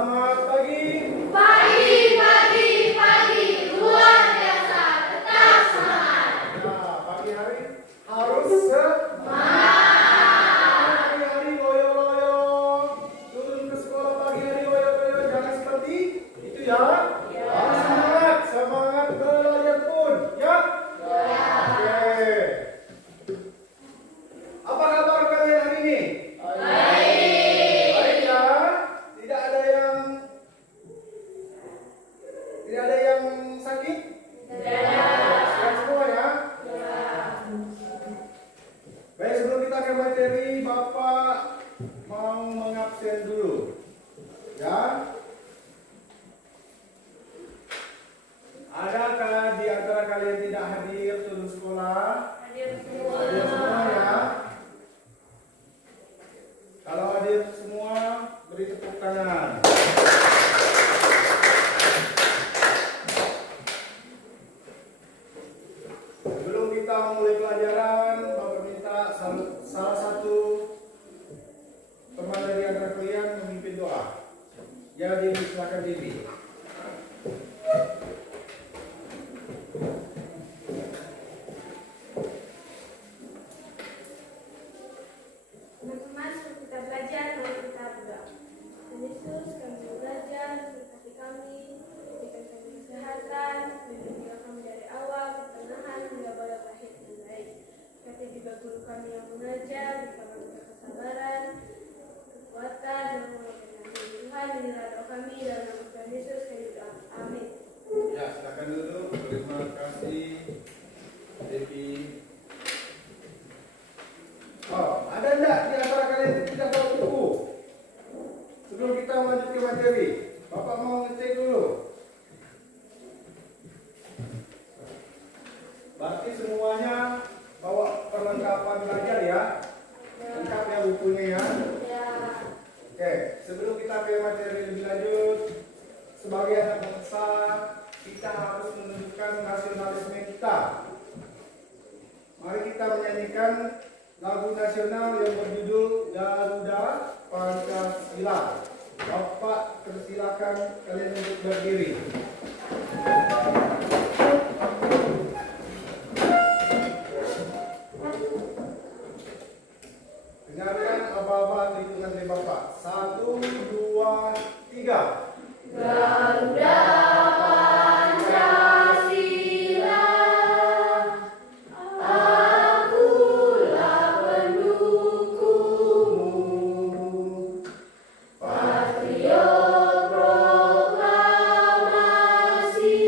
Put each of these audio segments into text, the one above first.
Selamat pagi. Pagi, pagi, pagi, luar biasa, tetap semangat. Nah, pagi hari harus semangat. Pagi hari loyo-loyo, turun ke sekolah pagi hari loyo-loyo, jangan seperti itu ya. Harus semangat, semangat belajar pun, ya. Oke. Apa kabar kalian hari ini? Baik ya. Tidak ada yang sakit? Sehat semua ya? Baik, sebelum kita ke materi, Bapak mau mengabsen dulu. Ya. Adakah di antara kalian tidak hadir turun sekolah? Hadir semua ya. Kalau hadir semua, beri tepuk tangan. Sebelum kita mulai pelajaran, Bapak minta salah satu teman dari antara kalian memimpin doa. Jadi silakan diri. Teman-teman, sebelum kita belajar, mari kita berdoa. Tuhan Yesus, kami belajar, berkati kami, berikan kami kesehatan, lindungilah kami dari awal, pertengahan, hingga pada akhir yang baik. Berkati juga guru kami yang mengajar, berikan kami kesabaran, kekuatan, dan menguatkan kami. Tuhan, inilah doa kami dalam nama Tuhan Yesus, kami berdoa. Amin. Ya, silakan duduk. Terima kasih, Devi. Oh, ada enggak di antara kalian yang tidak tahu buku? Sebelum kita lanjut ke materi, Bapak mau ngecek dulu. Berarti semuanya bawa perlengkapan belajar ya? Lengkap ya bukunya ya? Oke, sebelum kita ke materi lebih lanjut, sebagai anak bangsa, kita harus menunjukkan nasionalisme kita. Mari kita menyanyikan lagu nasional yang berjudul Garuda Pancasila. Bapak persilakan kalian untuk berdiri. Dengarkan apa-apa hitungan dari Bapak. 1, 2, 3. Garuda Pancasila, akulah pendukungmu, patriot proklamasi,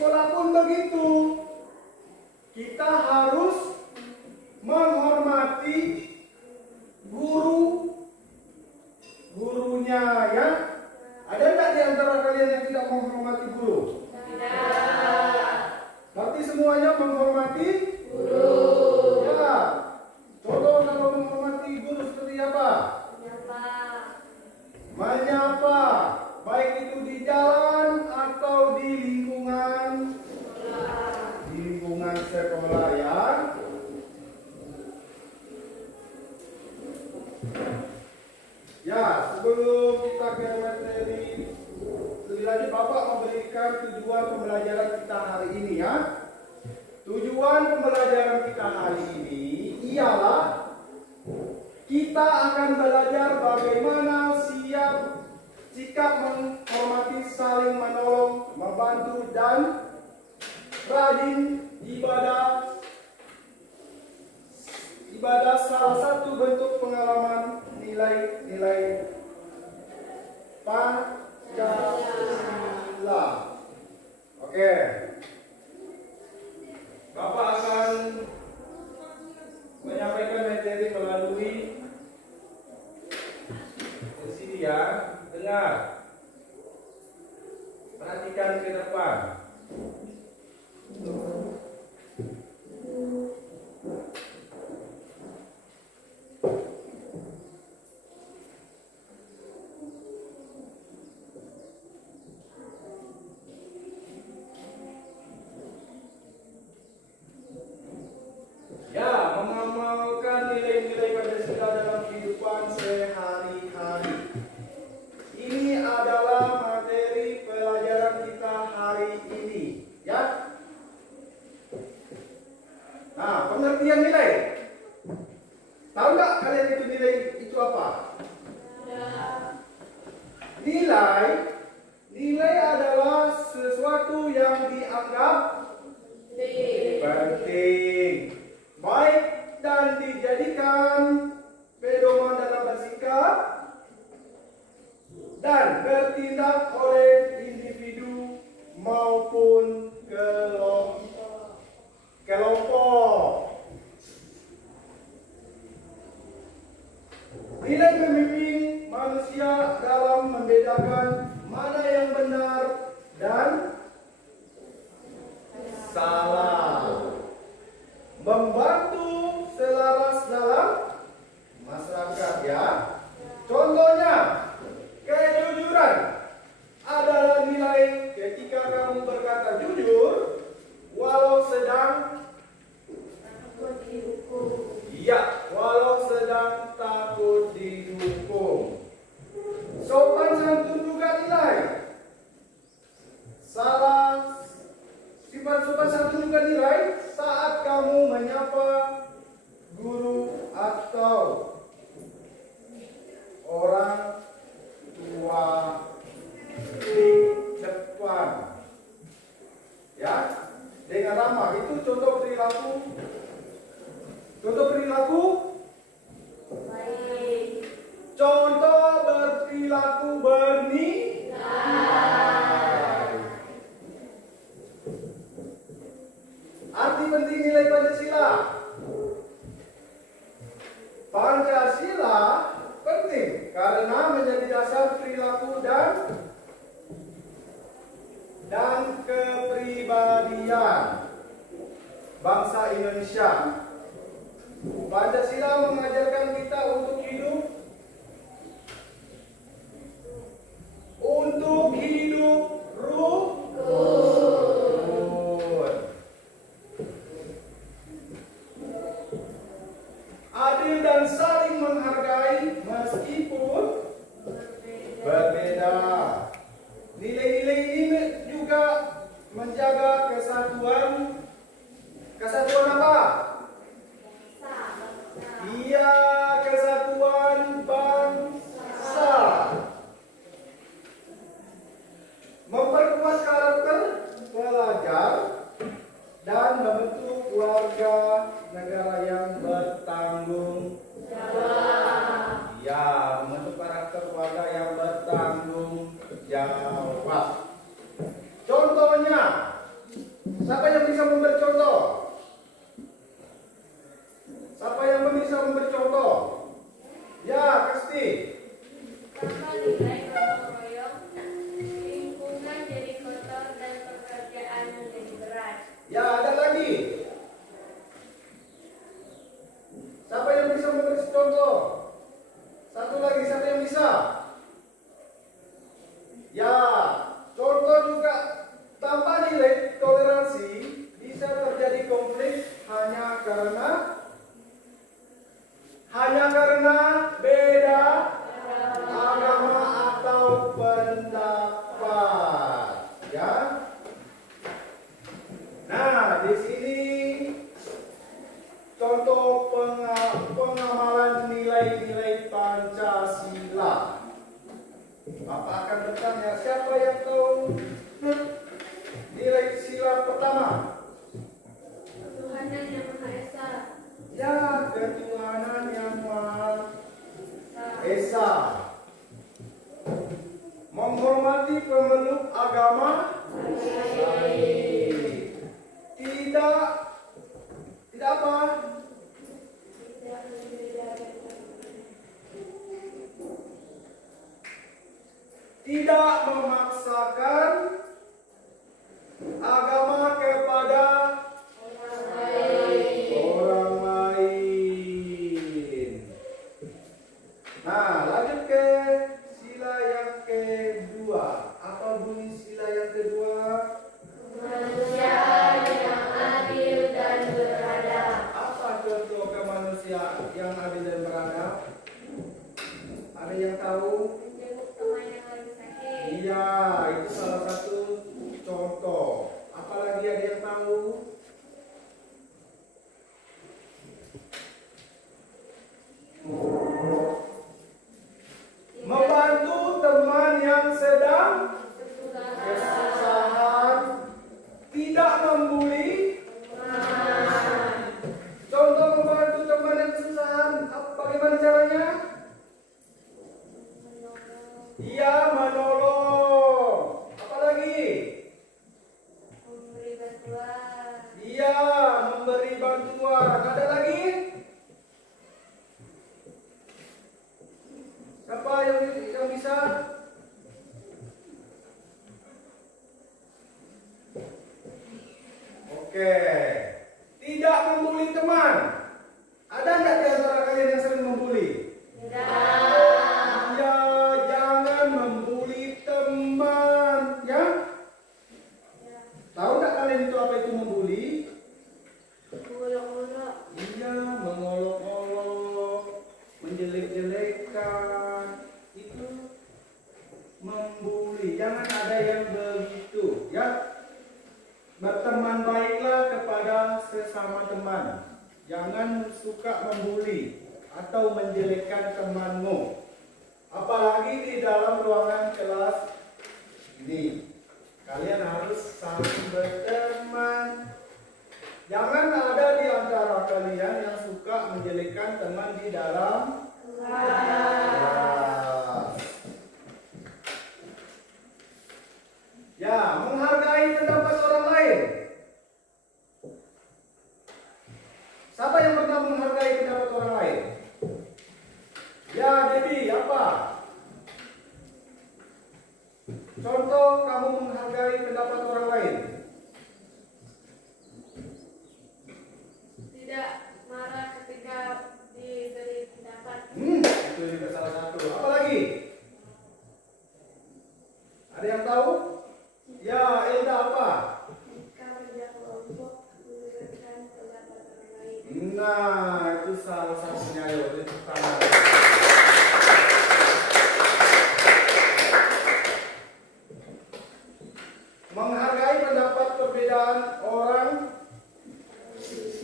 sekolah pun begitu. Kita harus menghormati gurunya ya. Ada nggak di antara kalian yang tidak menghormati guru? Tidak. Berarti semuanya menghormati Guru. ya. Contoh kalau menghormati guru seperti apa? Menyapa, baik itu di jalan atau di lingkungan sekolah ya. Ya, sebelum kita ke materi lebih lanjut, Bapak memberikan tujuan pembelajaran kita hari ini ya. Tujuan pembelajaran kita hari ini ialah kita akan belajar bagaimana sikap menghormati, saling menolong, membantu dan rajin ibadah salah satu bentuk pengalaman nilai-nilai Pancasila. Oke. Bapak akan menyampaikan materi melalui di sini ya. Dengar. Perhatikan ke depan. Ya, mengamalkan nilai-nilai Pancasila dalam kehidupan sehari-hari. Ini adalah materi pelajaran kita hari ini, ya. Nah, pengertian nilai. Tahu nggak kalian itu nilai itu apa? Nilai adalah sesuatu yang dianggap penting, baik dan dijadikan pedoman dalam bersikap dan bertindak oleh individu maupun kelompok. Nilai membimbing manusia dalam membedakan mana yang benar dan salah, membantu selaras dalam masyarakat ya. Contohnya, kejujuran adalah nilai ketika kamu berkata jujur walau sedang takut dihukum. Sopan santun juga nilai. Sifat sopan santun juga nilai saat kamu menyapa guru atau orang tua di depan. Ya, dengan ramah itu contoh perilaku. Contoh berperilaku bernilai. Arti penting nilai Pancasila. Pancasila penting karena menjadi dasar perilaku dan kepribadian bangsa Indonesia. Pancasila mengajarkan kita untuk hidup rukun, adil dan saling menghargai meskipun berbeda. Nilai-nilai ini juga menjaga kesatuan apa? Iya, kesatuan di sini contoh pengamalan nilai-nilai Pancasila. Bapak akan bertanya, siapa yang tahu nilai sila pertama? Ketuhanan yang Maha Esa. Ya, ketuhanan yang Maha Esa. Menghormati pemeluk agama lain. Tidak apa? Tidak memaksakan agama kepada orang lain. Nah, lanjut ke sila yang kedua. Apa bunyi sila yang kedua? Kemanusiaan yang adil dan beradab. Apa contoh kemanusiaan yang adil dan beradab? Ada yang tahu? Menjenguk teman yang lagi sakit. Iya, itu salah satu contoh. Apalagi ada yang tahu? Membantu teman yang sedang kesusahan, tidak membuli. Contoh membantu teman yang kesusahan, bagaimana caranya? Iya, menolong. Apalagi? Memberi bantuan. Iya, memberi bantuan. Ada lagi? Siapa yang bisa? Oke. Tidak membuli teman. Ada nggak di antara kalian yang sering membuli? Ya, jangan membuli teman, ya. Tahu nggak kalian itu apa itu membuli? Mengolok-olok. Iya, mengolok-olok, menjelek-jelekkan, itu membuli. Jangan ada yang begitu, ya. Berteman baiklah kepada sesama teman. Jangan suka membuli atau menjelekkan temanmu. Apalagi di dalam ruangan kelas ini. Kalian harus saling berteman. Jangan ada di antara kalian yang suka menjelekkan teman di dalam kelas. Ya, menghargai pendapat orang lain. Siapa yang pernah menghargai pendapat orang lain? Ya, Debbie, apa? Contoh kamu menghargai pendapat orang lain. Tidak marah ketika diberi pendapat. Itu juga salah satu. Apa lagi? Ada yang tahu? Ya, Elda apa? Jika kerja kelompok mendengarkan pendapat orang lain. Nah, itu salah satunya. Ayo, itu tangan. Menghargai pendapat perbedaan orang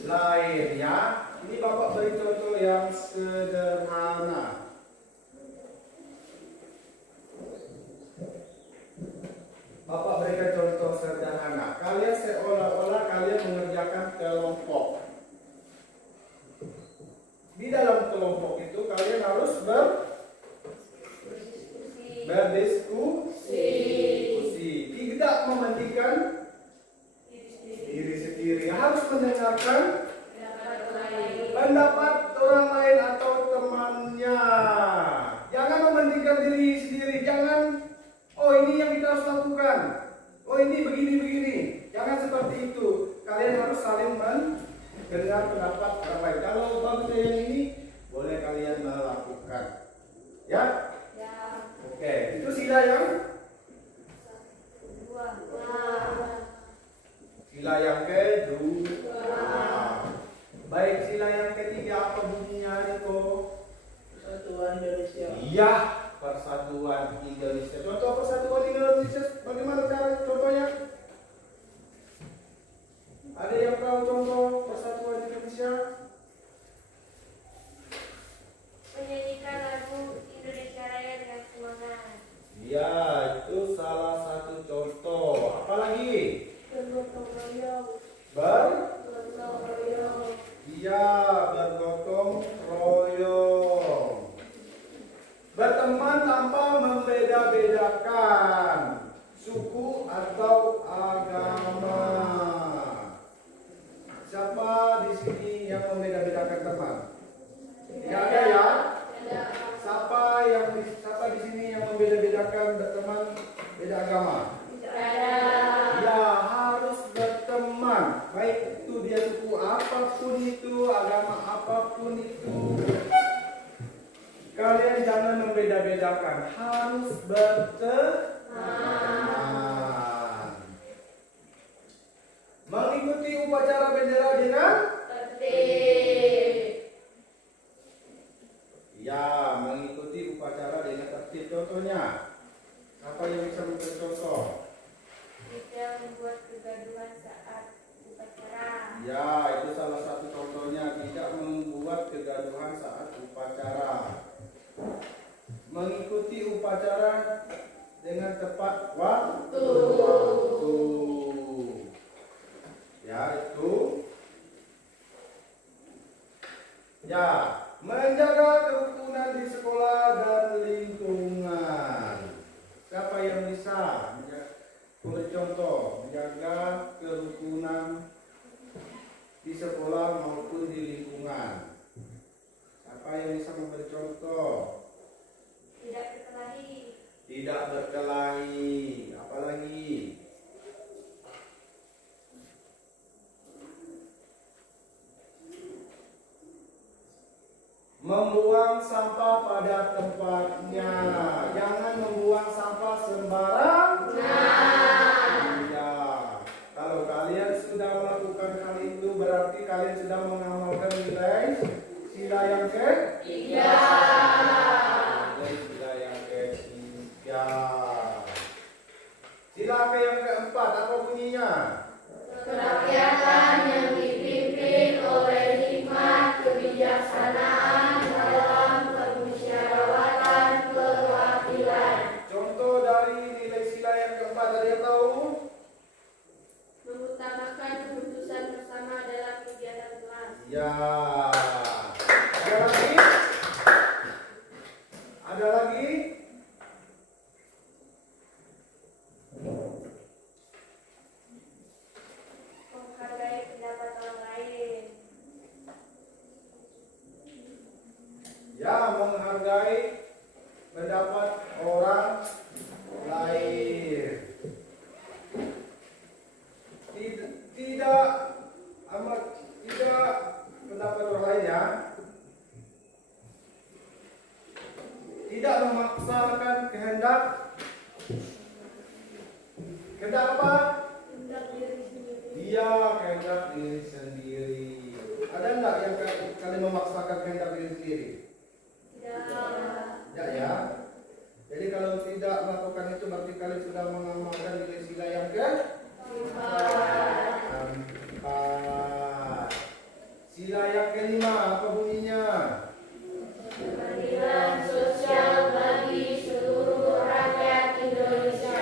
lain, ya. Ini Bapak beri contoh yang sederhana. Bapak berikan contoh sederhana. Kalian seolah-olah kalian mengerjakan kelompok. Di dalam kelompok itu kalian harus berdiskusi. Tidak mementingkan diri sendiri. Harus mendengarkan pendapat orang lain atau temannya. Jangan mementingkan diri sendiri. Jangan, oh ini yang kita harus lakukan. Oh ini begini. Jangan seperti itu. Kalian harus saling mendengar pendapat orang lain. Kalau bagusnya yang ini, boleh kalian melakukan. Ya? Oke, itu sila yang sila yang kedua. Baik, sila yang ketiga apa bunyinya, Riko? Persatuan Indonesia. Iya, Persatuan Indonesia. Contoh Persatuan Indonesia bagaimana cara contohnya? Ada yang tahu contoh persatuan Indonesia? Menyanyikan lagu Indonesia Raya dengan semangat. Ya, itu salah satu contoh. Apalagi? Bergotong royong. Bergotong royong. Iya, bergotong royong. Berteman tanpa membeda-bedakan suku atau agama. Siapa di sini yang membeda-bedakan teman? Tidak ada ya? Siapa di sini yang membeda-bedakan teman beda agama? Ya, harus berteman. Baik itu dia suku apapun itu, agama apapun itu. Kalian jangan membeda-bedakan, harus berteman. Mengikuti upacara bendera dengan Tertib. ya, mengikuti upacara dengan tertib. Contohnya, apa yang bisa memberi contoh? Tidak membuat kegaduhan saat upacara. Ya, itu salah satu contohnya, tidak membuat kegaduhan saat upacara. Mengikuti upacara dengan tepat waktu. Ya, itu. Ya, menjaga kerukunan di sekolah dan lingkungan. Siapa yang bisa memberi contoh menjaga kerukunan di sekolah maupun di lingkungan? Siapa yang bisa memberi contoh? Tidak berkelahi. Tidak berkelahi. Apalagi? Membuang sampah pada tempatnya. Jangan membuang sampah sembarangan. Ya. Kalau kalian sudah melakukan hal itu, berarti kalian sudah mengamalkan nilai sila yang ketiga. Sila yang ketiga. Sila yang keempat, apa bunyinya? Kerakyatan yang dipimpin oleh hikmat kebijaksanaan dalam permusyawaratan perwakilan. Contoh dari nilai sila yang keempat, ada yang tahu? Mengutamakan keputusan bersama dalam kegiatan kelas. Ya. Ada lagi? Ada lagi? Menghargai pendapat orang lain. Ya, menghargai pendapat orang lain. Tidak pendapat orang lain ya. Tidak memaksakan kehendak apa? Hendak diri sendiri. Dia kehendak diri sendiri. Ada enggak yang kalian memaksakan kehendak diri sendiri? Tidak. Tidak ya. Jadi kalau tidak melakukan itu berarti kalian sudah mengamalkan nilai sila yang keempat. Sila yang kelima apa bunyinya? Keadilan sosial bagi seluruh rakyat Indonesia.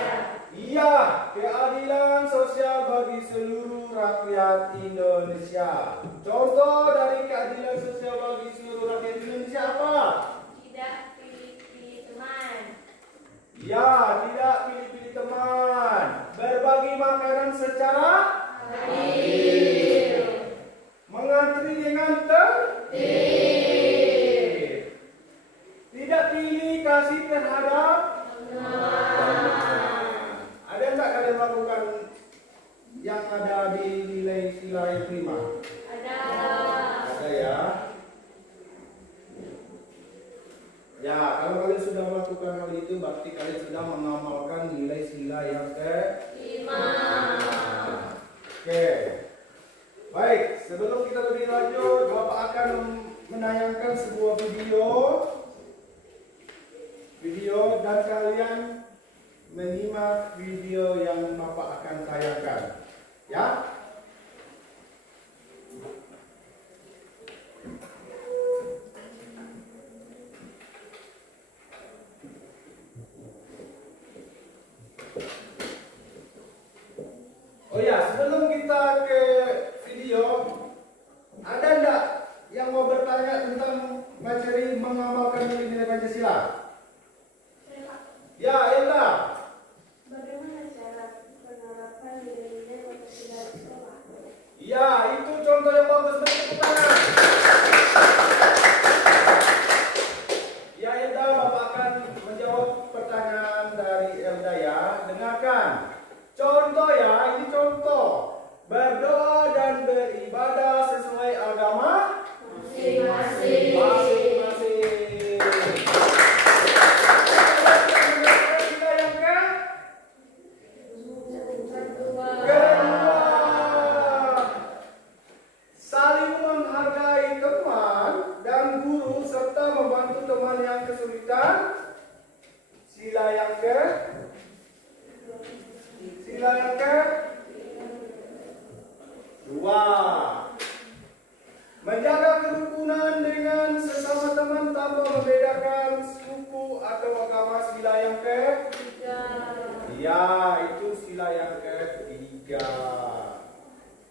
Iya, keadilan sosial bagi seluruh rakyat Indonesia. Contoh dari keadilan sosial bagi seluruh rakyat Indonesia apa? Tidak pilih-pilih teman. Ya, tidak pilih-pilih teman. Berbagi makanan secara adil. Mengantri dengan tertib. Tidak pilih kasih terhadap teman. Ada enggak kalian lakukan yang ada di nilai sila yang kelima? Ada. Ada ya. Ya, kalau kalian sudah melakukan hal itu berarti kalian sudah mengamalkan nilai sila yang kelima. Oke. Baik, sebelum kita lebih lanjut, Bapak akan menayangkan sebuah video dan kalian menyimak video yang Bapak akan tayangkan. Ya? Ya, itu contoh yang bagus. Beri tepuk tangan. Ya, Elda, Bapak akan menjawab pertanyaan dari Elda ya. Dengarkan. Contoh ya, ini contoh. Berdoa dan beribadah sesuai agama Masing-masing. masing-masing. Sila yang kedua. Saling menghargai teman dan guru serta membantu teman yang kesulitan. Sila yang kedua. Menjaga kerukunan dengan sesama teman tanpa membedakan suku atau agama. Sila yang ketiga. Ya, itu sila yang ketiga.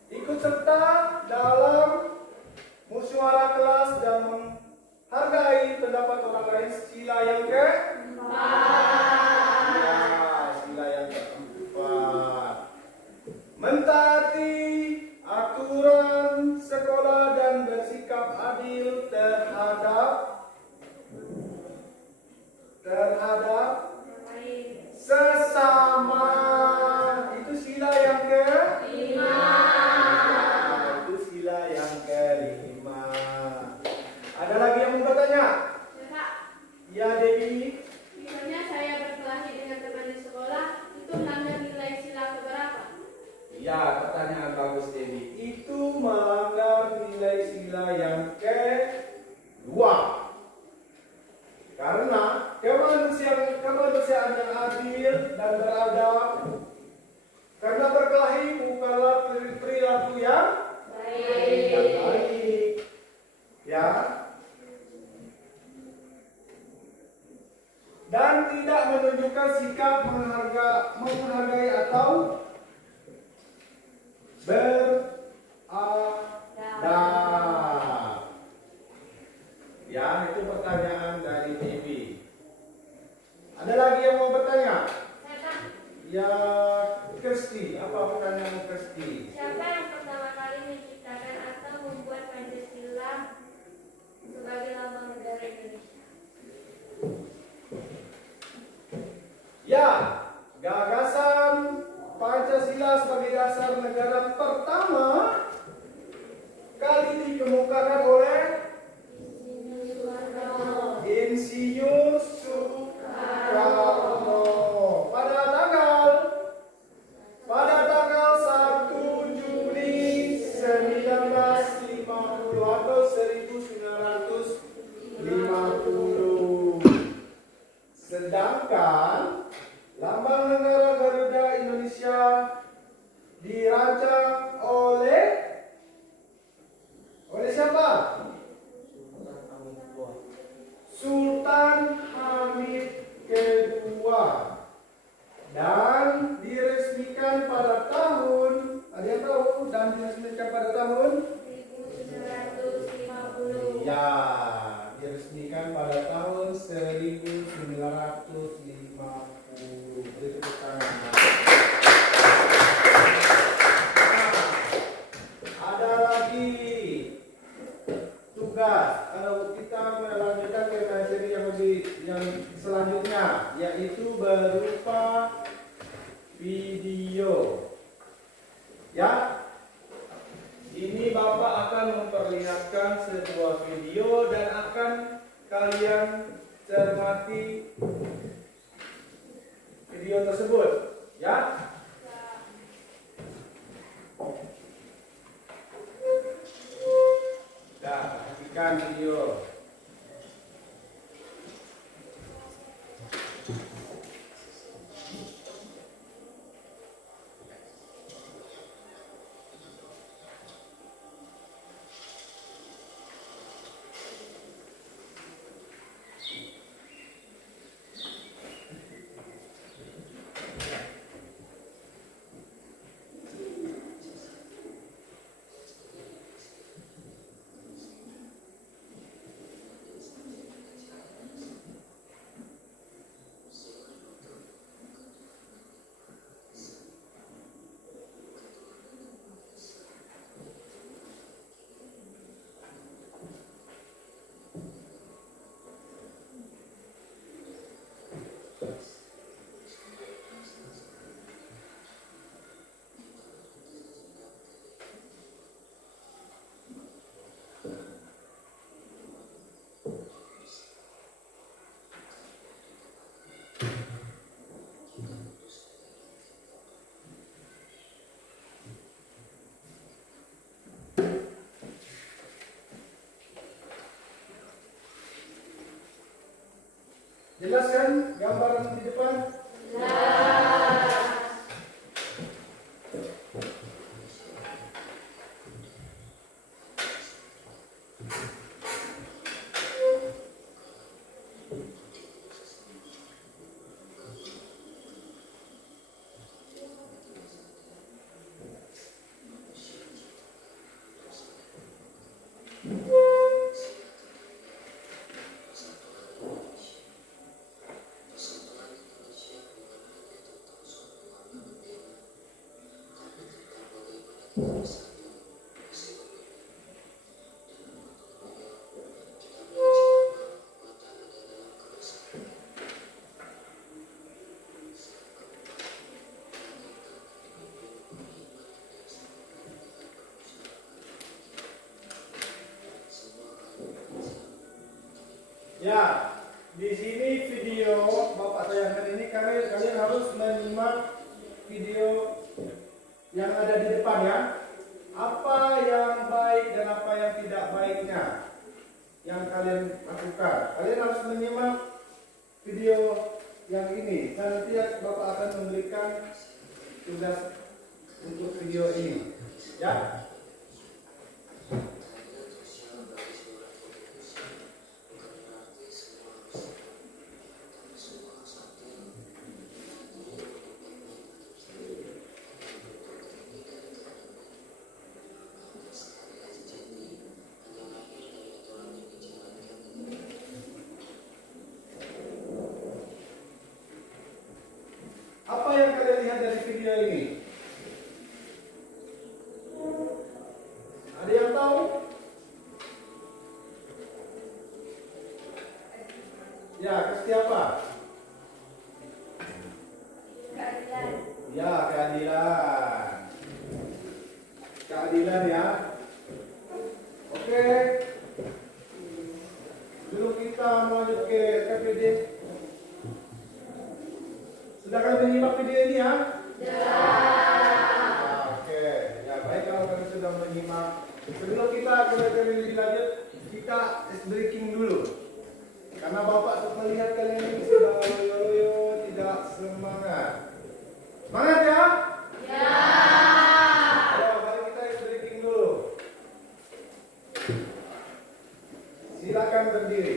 Ikut serta dalam musyawarah kelas dan menghargai pendapat orang lain. Sila yang keempat. Ya, sila yang keempat. Mentaati aturan sekolah dan bersikap adil terhadap sesama. Itu sila yang kelima. Itu sila yang kelima. Ada lagi yang mau bertanya? Ya, Pak. Ya, Dewi. Misalnya saya berkelahi dengan teman di sekolah, itu melanggar nilai sila keberapa? Ya, pertanyaan bagus, Dewi. Itu melanggar nilai sila yang kedua. Karena kemanusiaan yang adil dan beradab. Karena berkelahi bukanlah perilaku yang baik. Ya. Dan tidak menunjukkan sikap menghargai atau beradab. Ya, itu pertanyaan dari Dewi. Ada lagi yang mau bertanya? Ya, Kristi, apa pertanyaanmu, Kristi? Siapa yang pertama kali menciptakan atau membuat Pancasila sebagai lambang negara Indonesia? Ya, gagasan Pancasila sebagai dasar negara pertama kali dikemukakan oleh Insinyur Soekarno pada tanggal 1 Juni 1950 atau 1950. Sedangkan lambang negara Garuda Indonesia dirancang oleh siapa? Sultan Hamid kedua. Dan diresmikan pada tahun, ada yang tahu? Dan diresmikan pada tahun 1950. ya, diresmikan pada tahun 1950. Beri tepuk tangan. Ada lagi tugas. Kalau kita melanjutkan ke materi yang selanjutnya, yaitu berupa video. Ya, ini Bapak akan memperlihatkan sebuah video dan akan kalian cermati video tersebut. Ya. Perhatikan video. Ya, di sini video Bapak tayangkan ini kalian harus menyimak video yang ada di depan ya. Apa yang baik dan apa yang tidak baiknya yang kalian lakukan. Kalian harus menyimak video yang ini. Nanti Bapak akan memberikan tugas untuk video ini. Ya. Apa yang kalian lihat dari video ini? Ada yang tahu? Ya, pasti apa? Keadilan. Ya, keadilan. Keadilan ya. Oke. Dulu kita melanjut ke KPD. Sudah kalian menyimak video ini ya? Ya. Oke, ya baik kalau kalian sudah menyimak. Sebelum kita lebih lanjut, kita ice breaking dulu. Karena Bapak melihat kalian ini sudah loyo-loyo, tidak semangat. Semangat ya? Ya. Ya, mari kita ice breaking dulu. Silakan berdiri.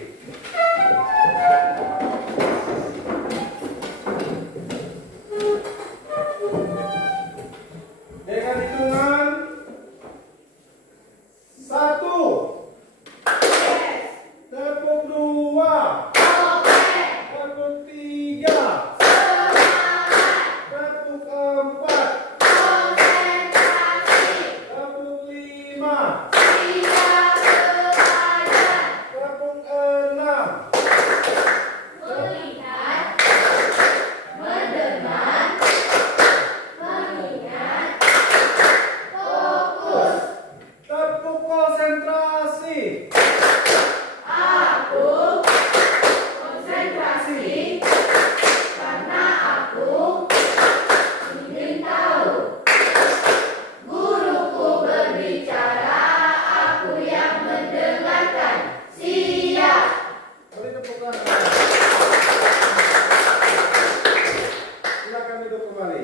Dengan hitungan 1, tepuk 2, tepuk 3, tepuk 4, tepuk 5, tepuk 6. Melihat, mendengar, mengingat, fokus. Tepuk konsentrasi. Aku konsentrasi karena aku ingin tahu. Guruku berbicara, aku yang mendengarkan. Siap. Beri tepuk tangan. Silakan duduk kembali.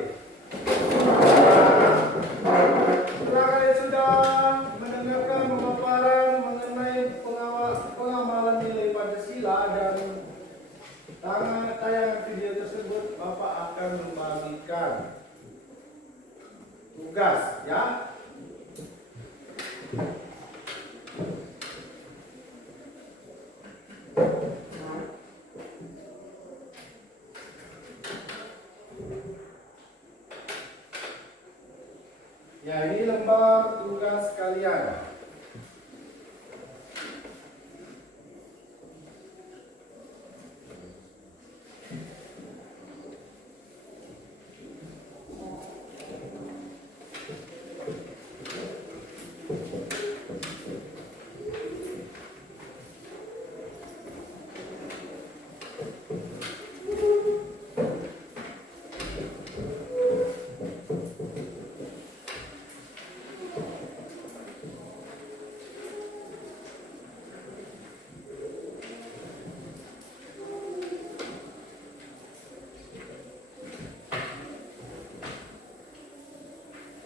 Setelah kalian sudah mendengarkan pemaparan mengenai pengamalan nilai Pancasila dan tayangan video tersebut, Bapak akan membagikan tugas ya. Ya, ini lembar tugas kalian.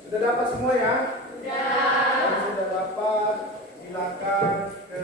Sudah dapat semua ya? Sudah. Kalau sudah dapat, silakan ke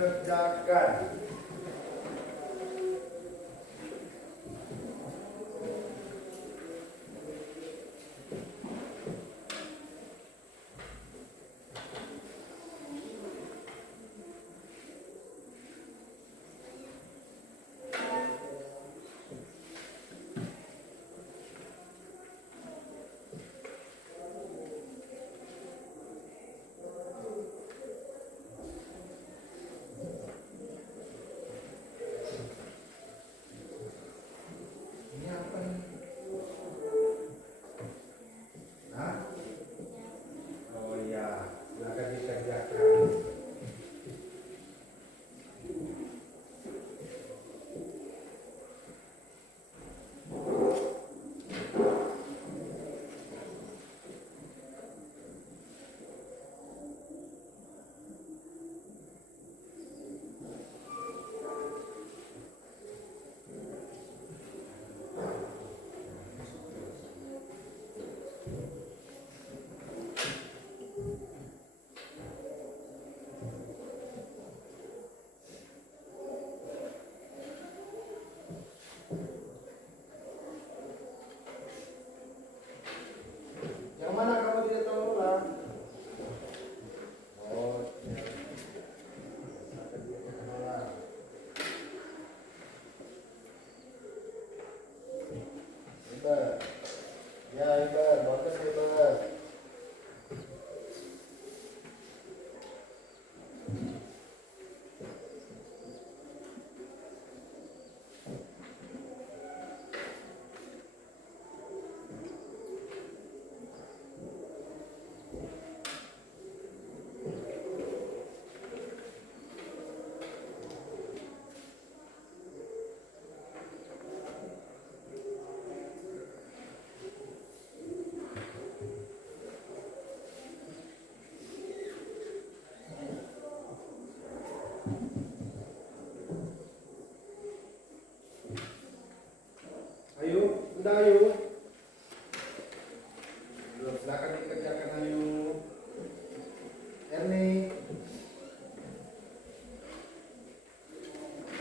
ini.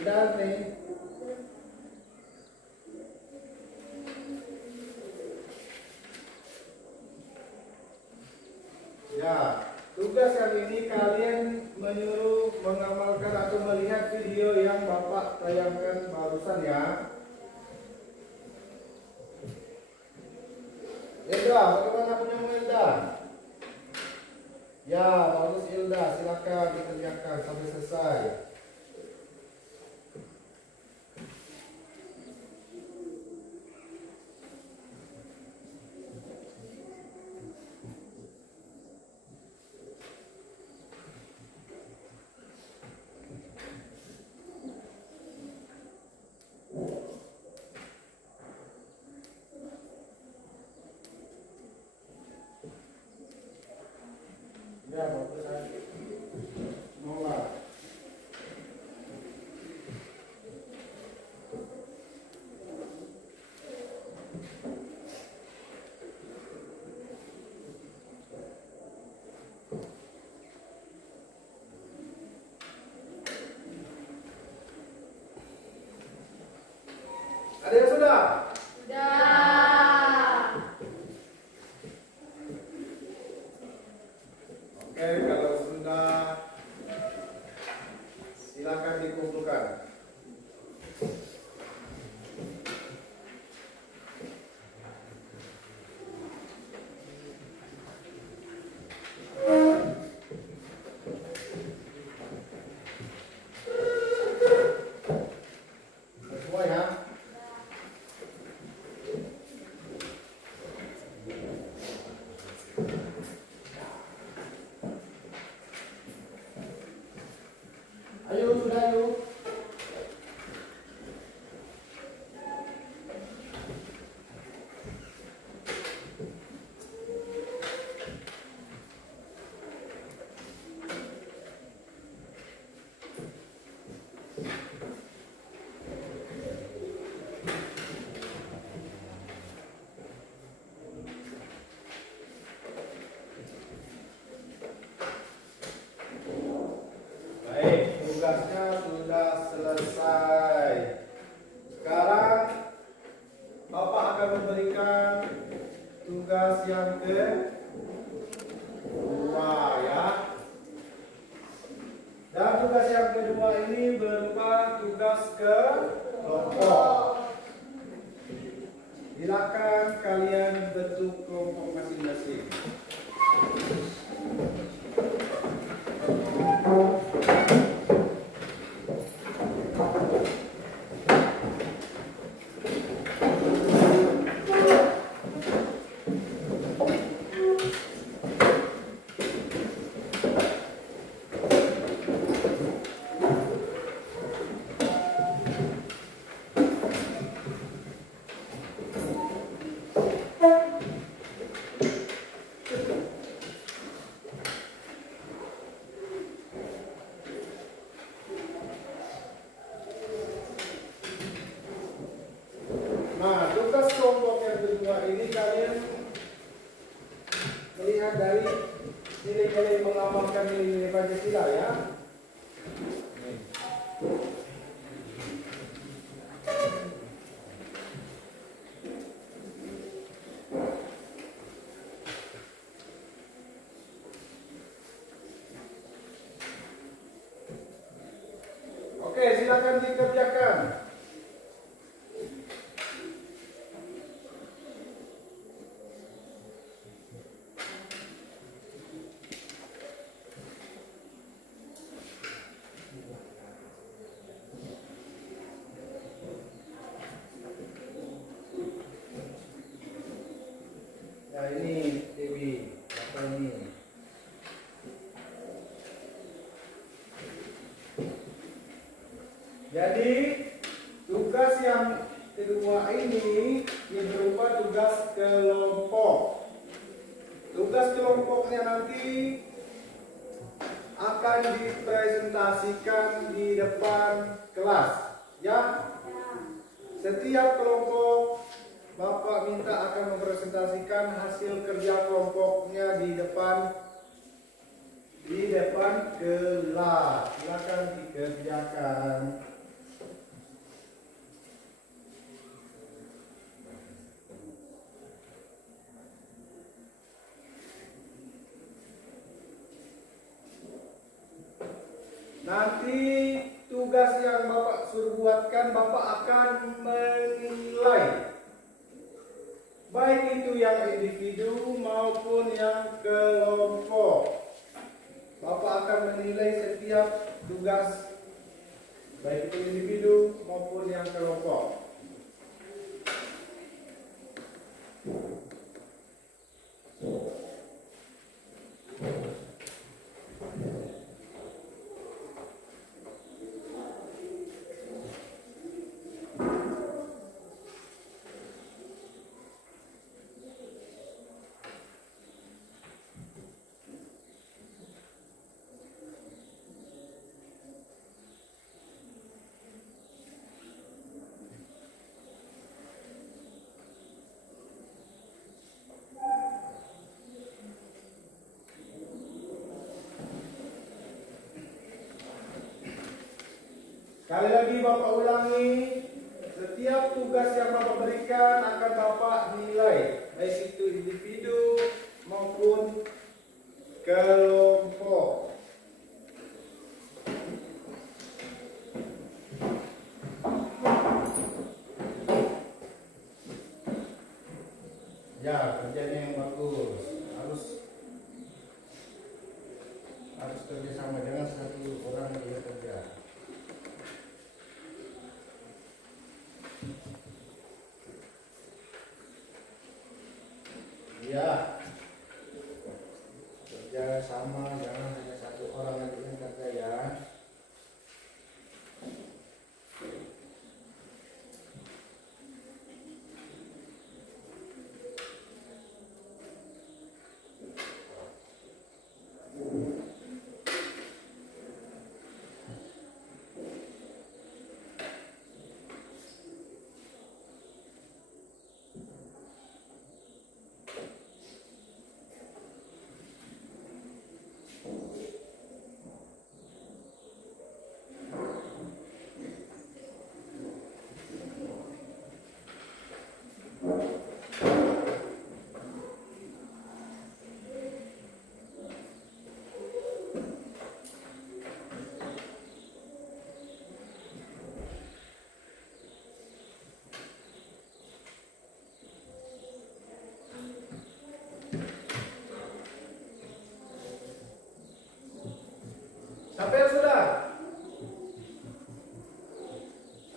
Dan nih. Ya, tugas kali ini kalian menyuruh mengamalkan atau melihat video yang Bapak tayangkan barusan ya. Ilda, bagaimana punyamu Ilda? Ya, bagus Ilda, silakan dikerjakan sampai selesai. Ya, bagus. Mulai. Ada yang sudah? Oke, kalau sudah silakan dikumpulkan. Semua ya. Ayo sudah ayo. Baik, tugasnya sudah selesai. Sekarang Bapak akan memberikan tugas yang kedua ya. Dan tugas yang kedua ini berupa tugas kelompok. Silakan kalian bentuk kelompok masing-masing. Nah, tugas kelompok yang kedua ini kalian melihat dari nilai-nilai mengamalkan nilai-nilai Pancasila ya. Oke, silakan dikerjakan. Ya ini Dewi, apa ini? Jadi tugas yang kedua ini berupa tugas kelompok. Tugas kelompoknya nanti akan dipresentasikan di depan kelas, ya. Setiap kelompok Bapak minta akan mempresentasikan hasil kerja kelompoknya di depan di depan kelas. Silakan dikerjakan. Nanti tugas yang Bapak suruh buatkan, Bapak akan menilai. Baik itu yang individu maupun yang kelompok. Bapak akan menilai setiap tugas, baik itu individu maupun yang kelompok. Sekali lagi Bapak ulangi, setiap tugas yang Bapak berikan akan Bapak nilai, baik itu individu maupun kelompok. Ya, kerjanya yang bagus. Harus kerjasama, jangan satu orang yang kerja. Ya, kerja sama, jangan hanya satu orang aja yang kerja ya. Sampai yang sudah?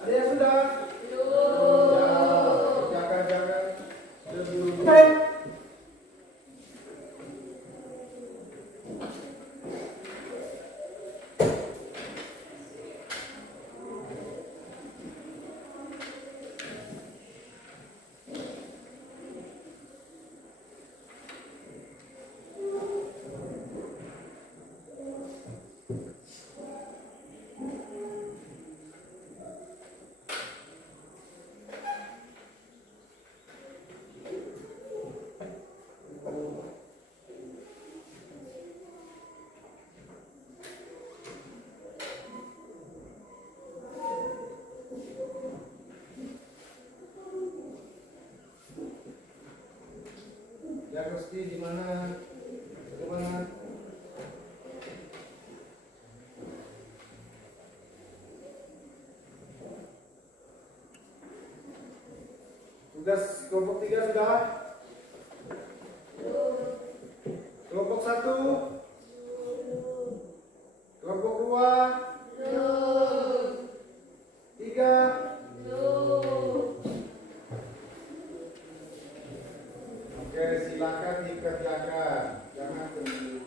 Ada yang sudah? Ya, kerjakan lebih dulu. Ya, Gusti di mana? Bagaimana? Tugas kelompok 3 sudah? Kelompok 1? Kelompok 2? 3? Oke, silakan dikerjakan. Jangan tunggu.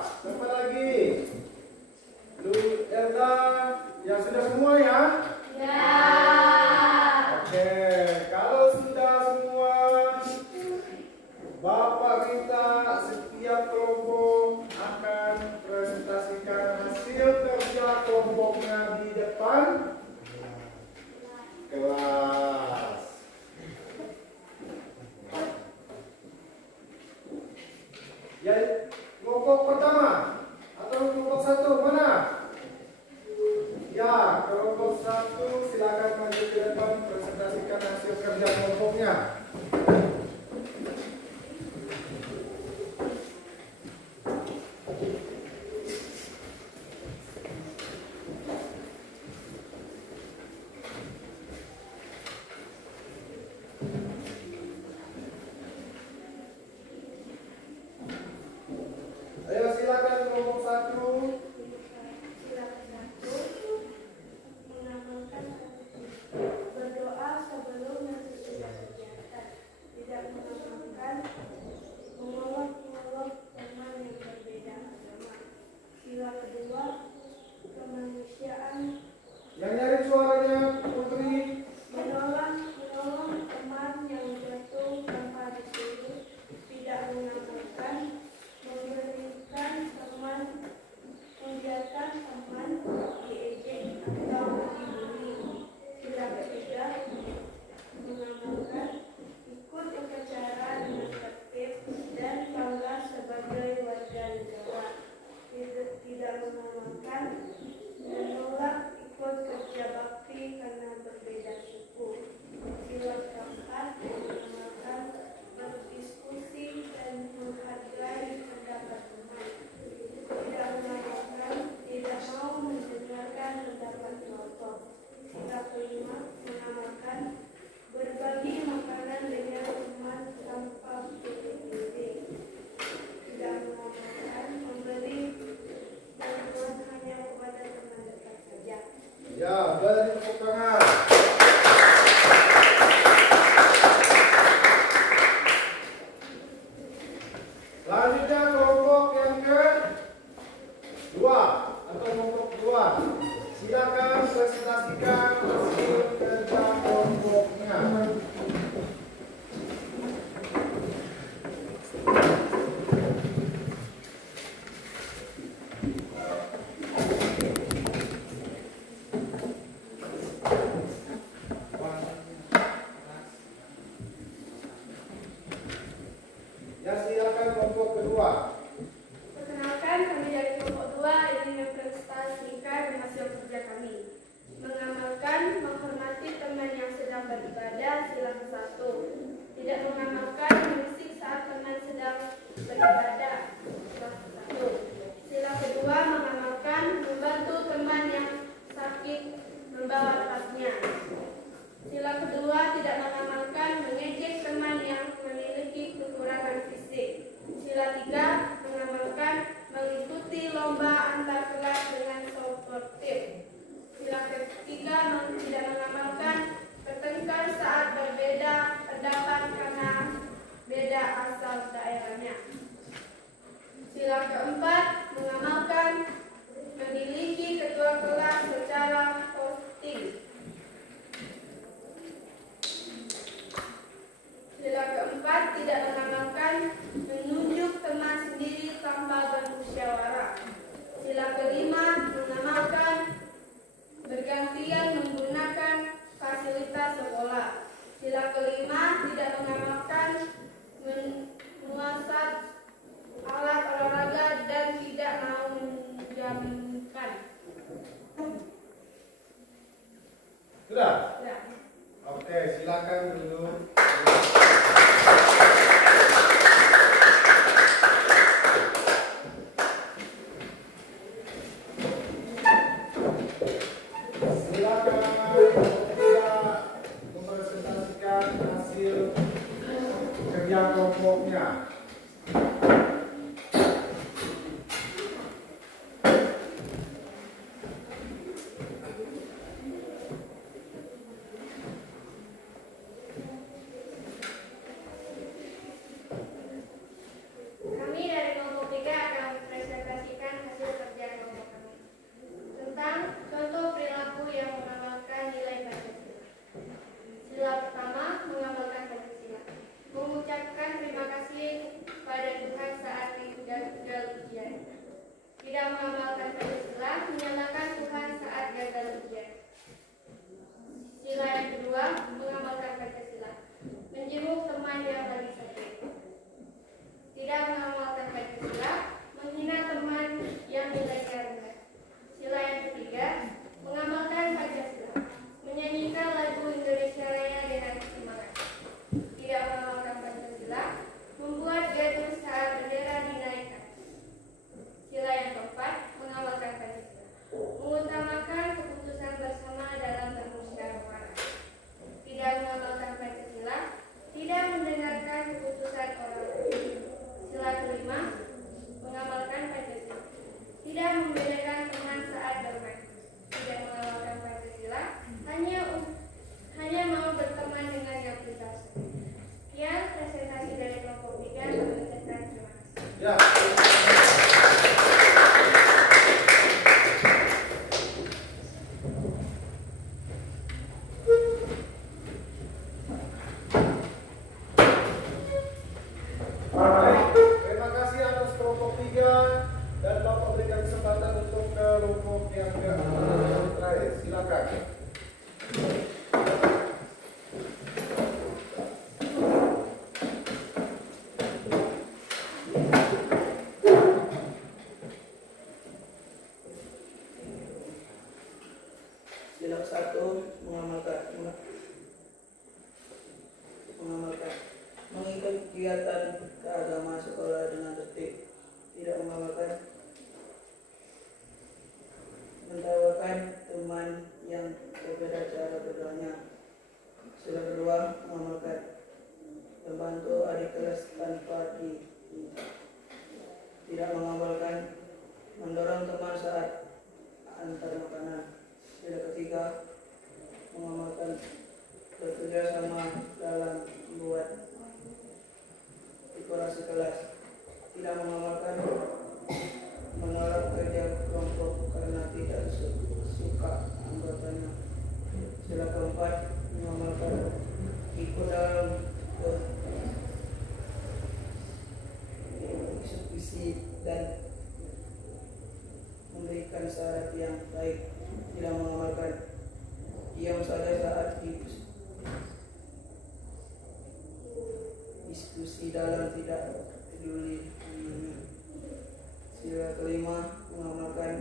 Siapa lagi? Lu Elda, yang sudah semua ya? Ya. Oke, kalau sudah semua, Bapak minta setiap kelompok akan presentasikan hasil kerja kelompoknya di depan kelas. Ya, kelompok pertama atau kelompok satu mana? Ya, kelompok satu silakan maju ke depan presentasikan hasil kerja kelompoknya. Ayo silakan kelompok satu. Mengamalkan berdoa sebelum dan sesudah kegiatan, tidak mengamalkan mengolok-olok teman yang berbeda agama. Sila kedua, kemanusiaan, Yang nyari suaranya Putri. menolong teman yang jatuh tanpa disuruh, tidak mengamalkan memberikan teman, membiarkan teman diejek atau dibully. Sila ketiga, mengamalkan ikut upacara dengan tertib dan bangga sebagai warga negara. Tidak mengamalkan menolak ikut kerja bakti karena berbeda suku. Sila keempat, mengamalkan berdiskusi dan menghargai pendapat teman. Tidak mengamalkan tidak mau mendengarkan pendapat kelompok. Sila kelima, mengamalkan berbagi makanan dengan teman tanpa pilih-pilih. Tidak mengamalkan memberi bantuan hanya kepada teman dekat saja. Ya, beri tepuk tangan. Selanjutnya kelompok yang kedua atau kelompok dua. Silakan presentasikan hasil kerja kelompoknya. Ya, silakan kelompok kedua. Perkenalkan, kami dari kelompok 2 ingin mempresentasikan hasil kerja kami. Mengamalkan, menghormati teman yang sedang beribadah, sila ke-1. Tidak mengamalkan, mengusik saat teman sedang beribadah, sila ke-1. Sila kedua, mengamalkan, membantu teman yang sakit membawa tasnya. Sila kedua, tidak mengamalkan, mengejek teman yang memiliki kekurangan fisik. Sila 3, mengamalkan, mengikuti lomba antar kelas dengan sportif. Sila ketiga, tidak mengamalkan, bertengkar saat berbeda pendapat karena beda asal daerahnya. Sila keempat, mengamalkan, memiliki ketua kelas secara positif. Sila keempat, tidak mengamalkan, menunjuk teman sendiri tanpa bermusyawarah. Sila kelima, mengamalkan, bergantian menggunakan fasilitas sekolah. Sila kelima, tidak mengamalkan, menguasai alat olahraga dan tidak mau menjaminkan. Sudah? Ya. Oke, silakan dulu. Silakan kita mempresentasikan hasil kerja kelompoknya. 3 dan Bapak berikan kesempatan untuk kelompok yang terakhir. Silakan. Sila 1 mengamalkan mengikuti kegiatan keagamaan sekolah dengan tertib, tidak mengamalkan, mentawakan teman yang berbeda cara berdoanya. Sila 2 mengamalkan, membantu adik kelas tanpa tidak mengamalkan, mendorong teman saat antar makanan. Sila 3 mengamalkan, bekerja sama dalam membuat dekorasi kelas. Tidak mengamalkan, menolak kerja kelompok karena tidak suka anggotanya. Sila 4 mengamalkan, ikut dalam eksekusi dan memberikan syarat yang baik. Tidak mengamalkan, diam saja saat diskusi dalam tidak peduli dirinya. Sila 5 mengamalkan,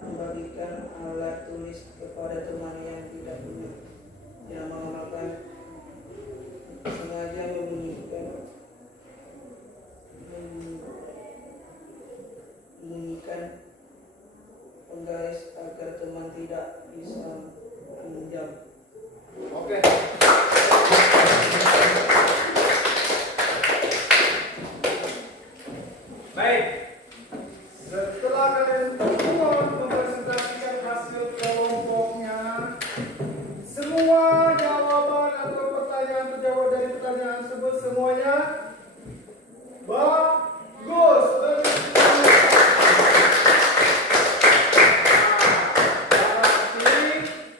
membagikan alat tulis kepada teman yang tidak punya. Tidak mengamalkan, sengaja membunyikan penggaris agar teman tidak bisa meminjam. Oke. Baik. Setelah kalian semua mempresentasikan hasil kelompoknya, semua jawaban atau pertanyaan terjawab dari pertanyaan tersebut semuanya bagus.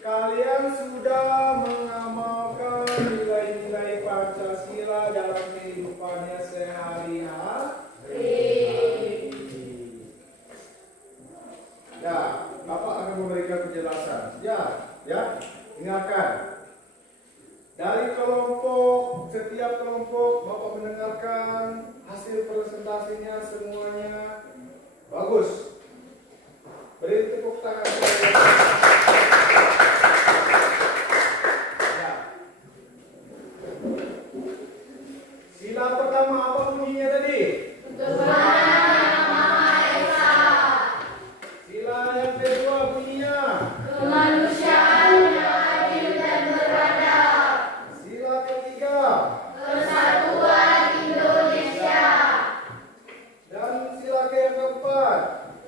Kalian sudah mengamalkan nilai-nilai Pancasila dalam kehidupannya sehari-hari. Ya, Bapak akan memberikan penjelasan. Ya, ingatkan. Dari kelompok, setiap kelompok Bapak mendengarkan hasil presentasinya semuanya bagus. Beri tepuk tangan. Sila pertama apa bunyinya tadi? Tuhan Yang Maha Esa. Sila yang kedua bunyinya? Kemanusiaan yang adil dan beradab. Sila ketiga? Persatuan Indonesia. Dan sila yang keempat?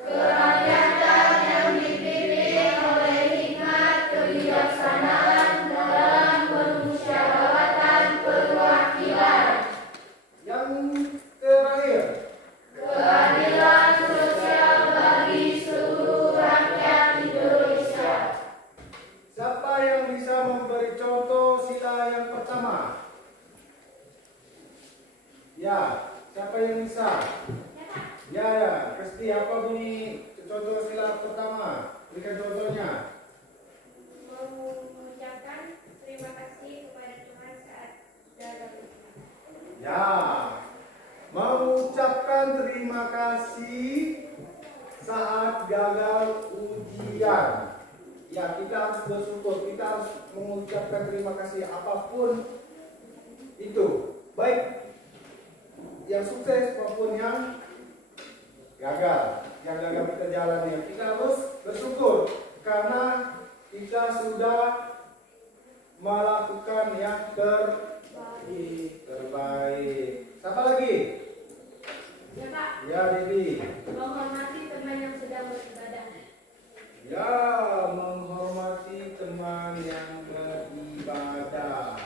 Kerakyatan yang dipimpin oleh hikmat kebijaksanaan dalam permusyawaratan perwakilan. Yang terakhir? Keadilan sosial bagi seluruh rakyat Indonesia. Siapa yang bisa memberi contoh sila yang pertama? Ya, siapa yang bisa? Ya, Kristi, apa bunyi contoh sila pertama? Berikan contohnya. Mengucapkan terima kasih kepada Tuhan saat dalam Ya, mengucapkan terima kasih saat gagal ujian. Ya, kita harus bersyukur, kita harus mengucapkan terima kasih apapun itu, baik yang sukses maupun yang gagal kita jalani. Kita harus bersyukur karena kita sudah melakukan yang terbaik. Siapa lagi? Ya Pak, Ya, Devi. menghormati teman yang sedang beribadah. Ya, menghormati teman yang beribadah.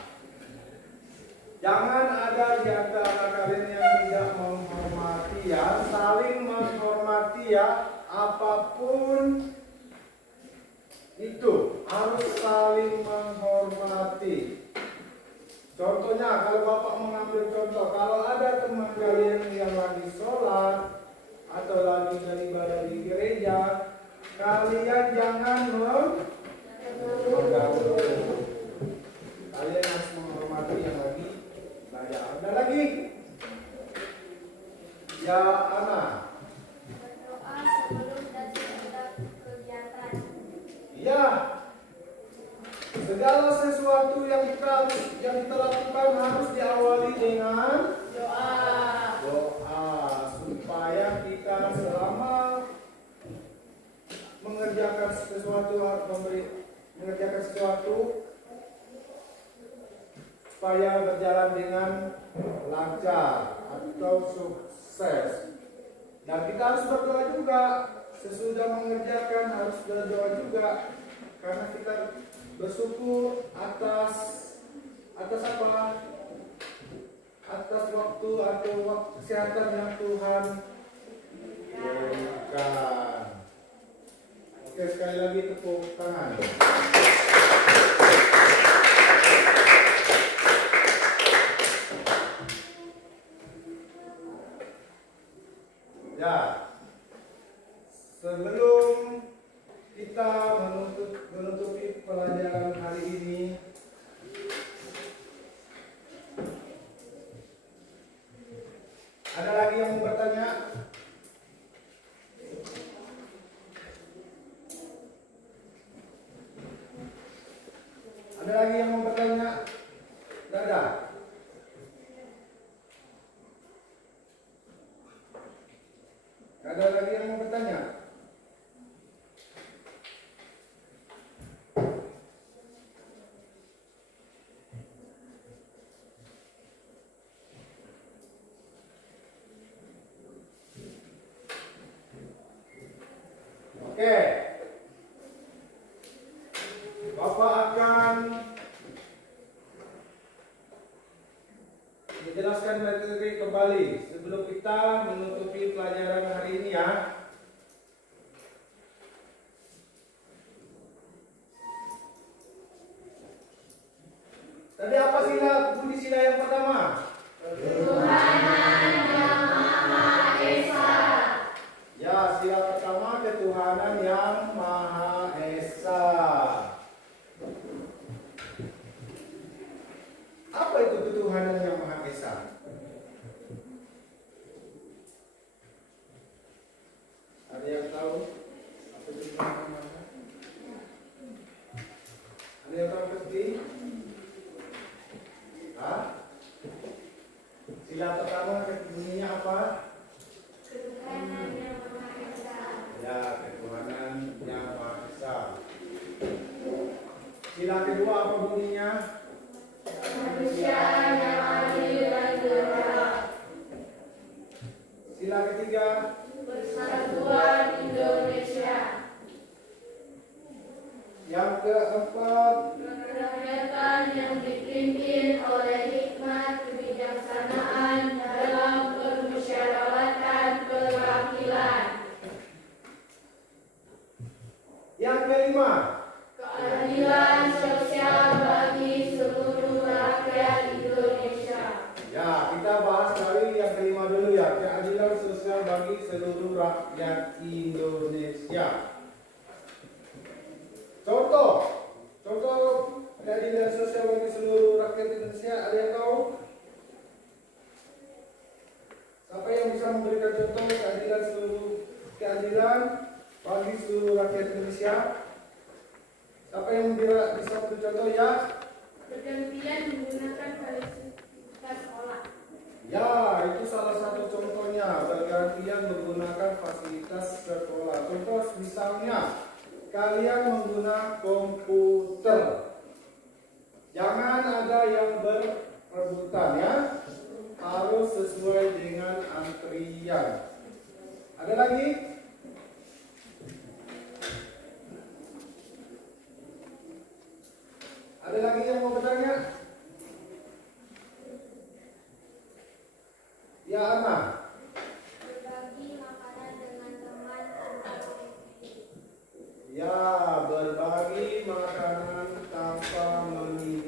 Jangan ada di antara kalian yang tidak menghormati ya, saling menghormati ya, apapun itu harus saling menghormati. Contohnya, kalau Bapak mengambil contoh, kalau ada teman kalian yang lagi sholat atau lagi beribadah di gereja, kalian jangan mengganggu. Kalian harus menghormati yang lagi belajar. Ada lagi? Ya, Ana. Berdoa sebelum dan sesudah kegiatan. Ya. Segala sesuatu yang kita lakukan harus diawali dengan doa supaya kita selama mengerjakan sesuatu supaya berjalan dengan lancar atau sukses. Dan kita harus berdoa juga, sesudah mengerjakan harus berdoa juga, karena kita bersyukur atas apa? Atas waktu atau kesehatan yang Tuhan berikan. Oke, sekali lagi tepuk tangan. Ya, sebelum kita menutupi pelajaran hari ini, ada lagi yang mau bertanya? Ada lagi yang mau bertanya? Tidak ada. Ada lagi yang mau bertanya? Oke. Bapak akan menjelaskan materi kembali sebelum kita menutupi pelajaran hari ini ya. Tadi apa bunyi sila yang pertama? Tuhanan yang Maha Esa. Ya, sila pertama ketuhanan yang Maha Esa. Apa itu ketuhanan yang Maha Esa? Ada yang tahu? Apa itu ketuhanan yang Maha Esa? Ada yang tahu pasti? Hah? Sila pertama bunyinya apa? Ketuhanan yang Maha Esa. Ya, ketuhanan yang Maha Esa. Sila kedua apa bunyinya? Kemanusiaan yang adil dan beradab. Sila ketiga? Persatuan Indonesia. Yang keempat? Kerakyatan yang dipimpin oleh hikmat kebijaksanaan dalam permusyawaratan perwakilan. Yang kelima? Keadilan sosial bagi seluruh rakyat Indonesia. Ya, kita bahas dari yang kelima dulu ya. Keadilan sosial bagi seluruh rakyat Indonesia. Contoh keadilan sosial bagi seluruh rakyat Indonesia, ada yang tahu? Siapa yang bisa memberikan contoh keadilan bagi seluruh rakyat Indonesia? Siapa yang bisa memberi contoh ya? Bergantian menggunakan fasilitas sekolah. Ya, itu salah satu contohnya, bergantian menggunakan fasilitas sekolah. Contoh misalnya, kalian menggunakan komputer. Jangan ada yang berebutan ya. Harus sesuai dengan antrian. Ada lagi? Ada lagi yang mau bertanya? Ya, Ana. Berbagi makanan dengan teman tanpa memilih. Ya, berbagi makanan tanpa memilih.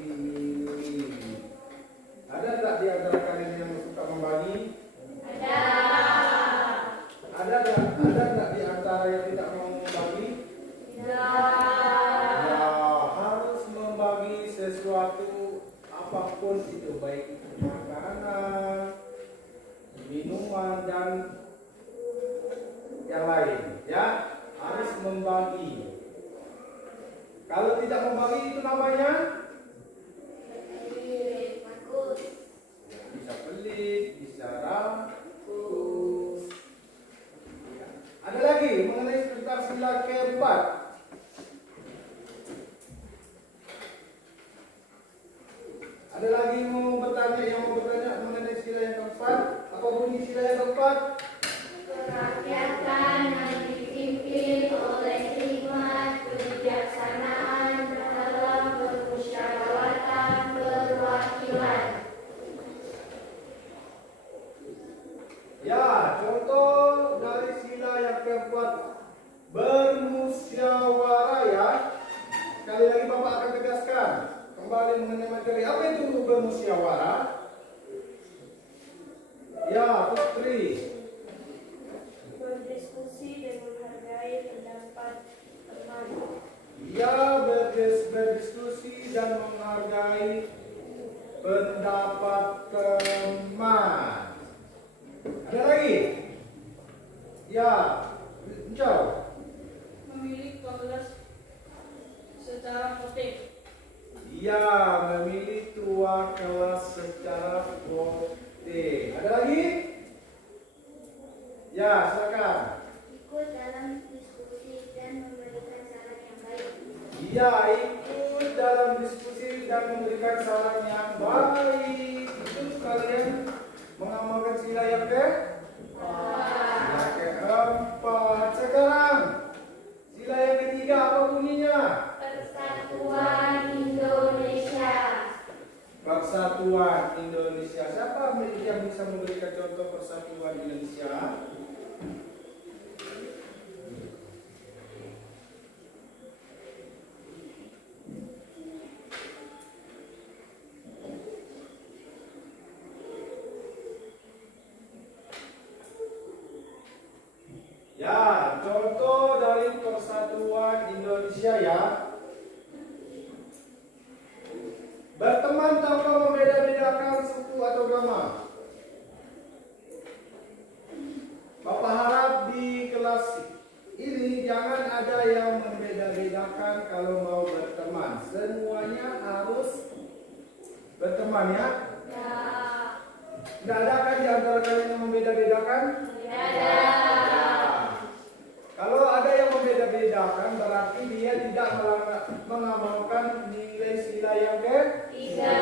teman dan yang lain, ya. Harus membagi. Kalau tidak membagi itu namanya bisa pelit, bisa rakus. Ya. Ada lagi mengenai sekitar sila keempat. Ada lagi yang mau bertanya mengenai sila yang keempat? Apa bunyi sila yang keempat? Kerakyatan yang dipimpin oleh hikmat kebijaksanaan dalam permusyawaratan perwakilan. Ya, contoh dari sila yang keempat bermusyawarah ya. Sekali lagi Bapak akan tegaskan kembali mengenai materi. Apa itu bermusyawarah? Ya, Putri. Berdiskusi dan menghargai pendapat teman. Ya, berdiskusi dan menghargai pendapat teman. Ada lagi? Ya, Encau. Memilih kelas secara voting. Ya, memilih tua kelas secara voting. Ada lagi? Ya, silakan. Ikut dalam diskusi dan memberikan saran yang baik. Ya, ikut dalam diskusi dan memberikan saran yang baik. Itu kalian mengamalkan sila yang keempat. Sekarang sila yang ketiga apa bunyinya? Persatuan Indonesia. Persatuan Indonesia. Siapa yang bisa memberikan contoh persatuan Indonesia? Ya, contoh dari persatuan Indonesia ya. Berteman tanpa membeda-bedakan suku atau agama. Bapak harap di kelas ini jangan ada yang membeda-bedakan kalau mau berteman. Semuanya harus berteman ya. Tidak ada kan di antara kalian yang membeda-bedakan? Tidak ada. Kalau ada yang membeda-bedakan berarti dia tidak mengamalkan nilai sila yang ketiga.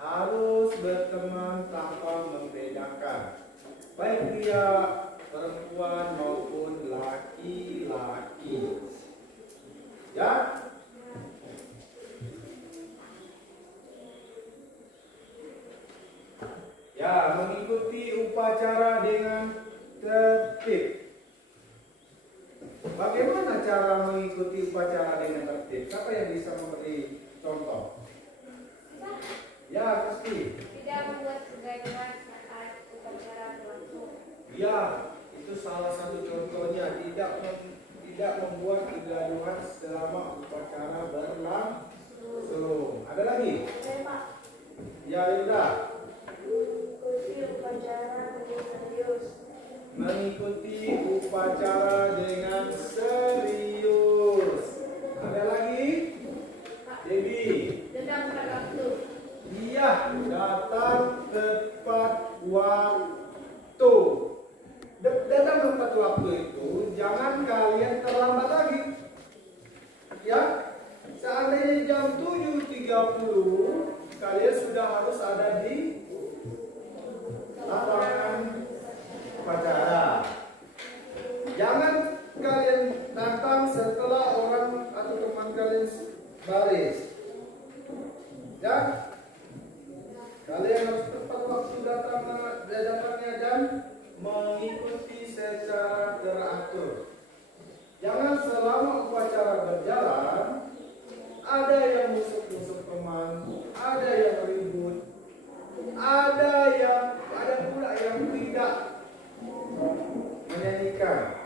Harus berteman tanpa membedakan. Baik dia perempuan maupun laki-laki. Ya? Ya, mengikuti upacara dengan tertib. Bagaimana cara mengikuti upacara dengan tertib? Siapa yang bisa memberi contoh? Ya, Kristi. Tidak membuat kegaduhan saat upacara berlangsung. Ya, itu salah satu contohnya. Tidak membuat kegaduhan selama upacara berlangsung. Ada lagi? Pak. Ya, Yuda. Mengikuti upacara dengan serius. Mengikuti upacara dengan serius. Ada lagi? Debbie. Datang pada waktu. Iya, datang tepat waktu. Datang tepat waktu itu jangan kalian terlambat lagi. Ya, seandainya jam 7.30 kalian sudah harus ada di lapangan upacara. Jangan kalian datang setelah orang atau teman kalian baris. Ya, kalian harus tepat waktu datangnya dan mengikuti secara teratur. Jangan selama upacara berjalan ada yang musuh-musuh teman, ada yang ribut, ada pula yang tidak menyanyikan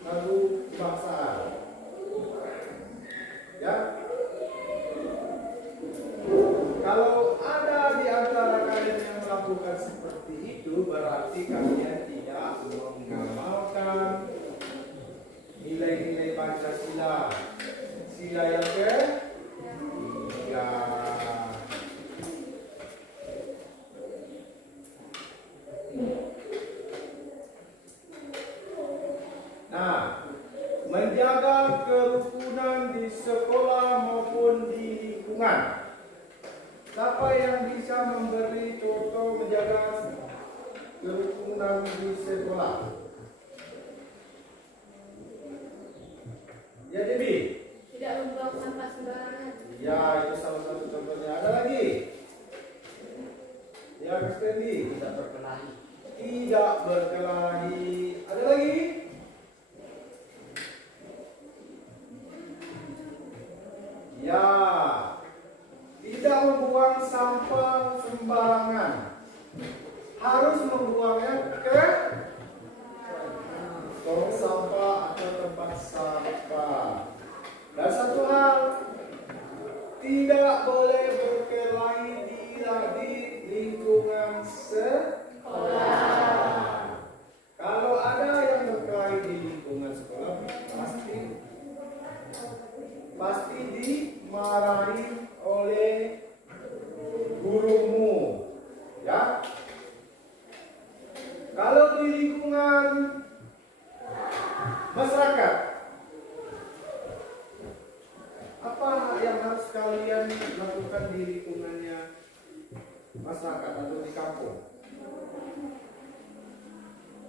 lagu kebangsaan. Ya. Kalau ada di antara kalian yang melakukan seperti itu, berarti kalian Pancasila. Sila yang ketiga. Nah, menjaga kerukunan di sekolah maupun di lingkungan. Siapa yang bisa memberi contoh menjaga kerukunan di sekolah? Ya, Debbie. Tidak membuang sampah sembarangan. Ya, itu salah satu contohnya. Ada lagi? Ya, Mas Fendi. Tidak berkelahi. Tidak berkelahi. Ada lagi? Ya, tidak membuang sampah sembarangan. Harus membuangnya ke tong sampah atau tempat sampah. Dan satu hal, tidak boleh berkelahi di lingkungan sekolah. Kalau ada yang berkelahi di lingkungan sekolah, pasti dimarahi oleh gurumu, ya. Kalau di lingkungan masyarakat, apa yang harus kalian lakukan di lingkungannya masyarakat atau di kampung?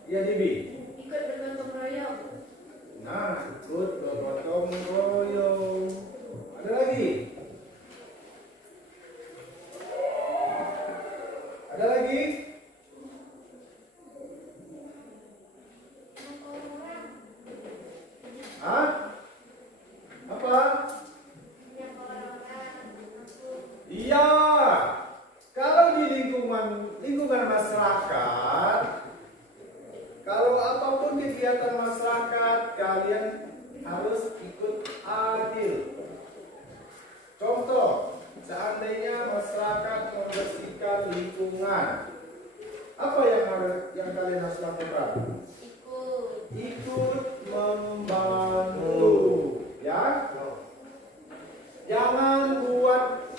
Ya, Dibi. Ikut bergotong royong. Nah, ikut bergotong royong. Ada lagi? Ada lagi? Hah? Apa? Iya. Kalau di lingkungan masyarakat, kalau apapun kegiatan masyarakat, kalian harus ikut adil. Contoh, seandainya masyarakat membersihkan lingkungan, apa yang kalian harus lakukan? Ikut membantu, ya. Jangan buat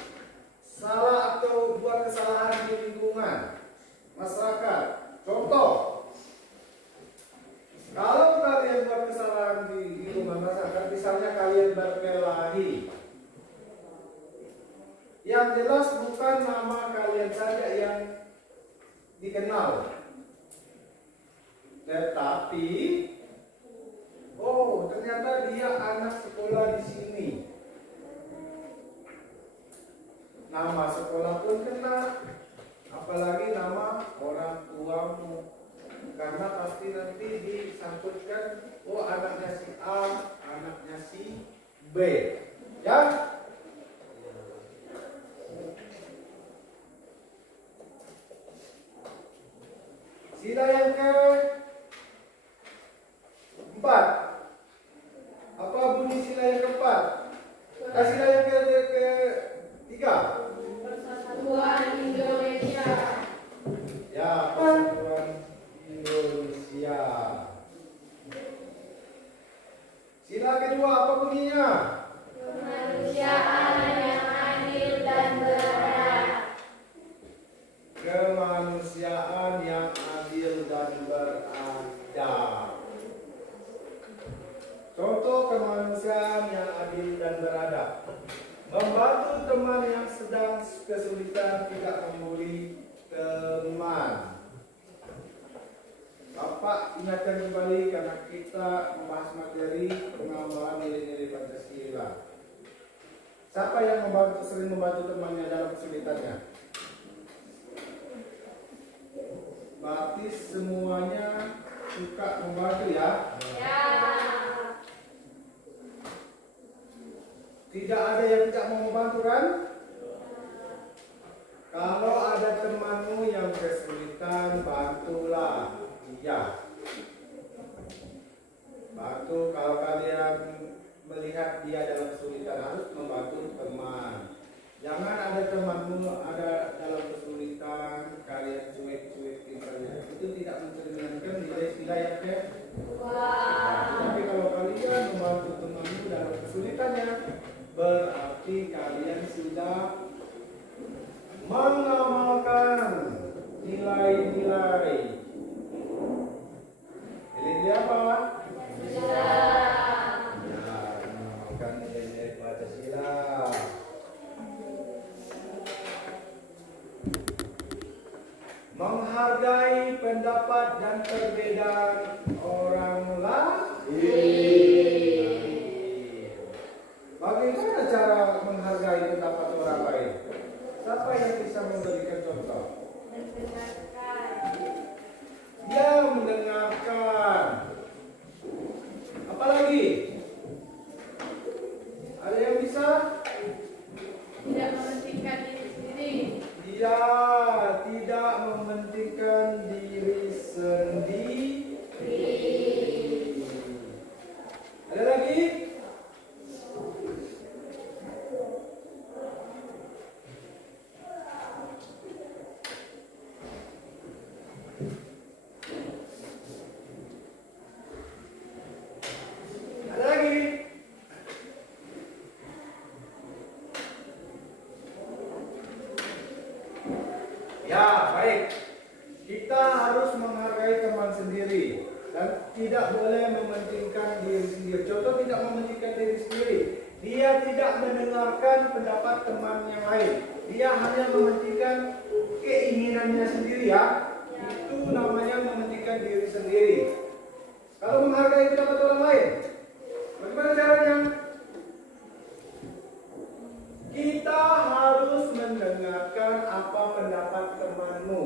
salah atau buat kesalahan di lingkungan masyarakat. Contoh, kalau kalian buat kesalahan di lingkungan masyarakat, misalnya kalian berkelahi, yang jelas bukan nama kalian saja yang dikenal, tetapi oh, ternyata dia anak sekolah di sini. Nama sekolah pun kena, apalagi nama orang tuamu. Karena pasti nanti disangkutkan, oh anaknya si A, anaknya si B. Ya? Sila yang keempat. Apa bunyi sila yang keempat? Sila yang ketiga. Persatuan Indonesia. Ya, Persatuan Indonesia. Sila kedua apa bunyinya? Kemanusiaan yang adil dan beradab. Kemanusiaan yang adil dan beradab. Contoh kemanusiaan yang adil dan beradab: membantu teman yang sedang kesulitan, tidak membuli teman. Bapak ingatkan kembali karena kita membahas materi pengembangan nilai-nilai Pancasila. Siapa yang sering membantu temannya dalam kesulitannya? Berarti semuanya suka membantu, ya? Ya. Tidak ada yang tidak mau membantu, kan? Kalau ada temanmu yang kesulitan, bantulah. Iya. Bantu. Kalau kalian melihat dia dalam kesulitan, harus membantu teman. Jangan ada temanmu ada dalam kesulitan, kalian cuek-cuekin saja. Itu tidak mencerminkan nilai sila yang kedua. Tapi kalau kalian membantu teman Nilai apa? Pancasila. Ya, mengamalkan nilai-nilai Pancasila. Menghargai pendapat dan perbedaan orang lain. Bagaimana cara menghargai pendapat orang lain? Siapa yang bisa memberikan contoh? Mendengarkan. Ya, mendengarkan. Apalagi? Ada yang bisa? Tidak mementingkan diri sendiri. Dia tidak mementingkan diri sendiri. Ada lagi? Ada lagi? Ya, baik. Kita harus menghargai teman sendiri dan tidak boleh mementingkan diri sendiri. Contoh tidak mementingkan diri sendiri. Dia tidak mendengarkan pendapat teman yang lain. Dia hanya mementingkan keinginannya sendiri ya. Itu namanya mementingkan diri sendiri. Kalau menghargai pendapat orang lain, bagaimana caranya? Kita harus mendengarkan apa pendapat temanmu.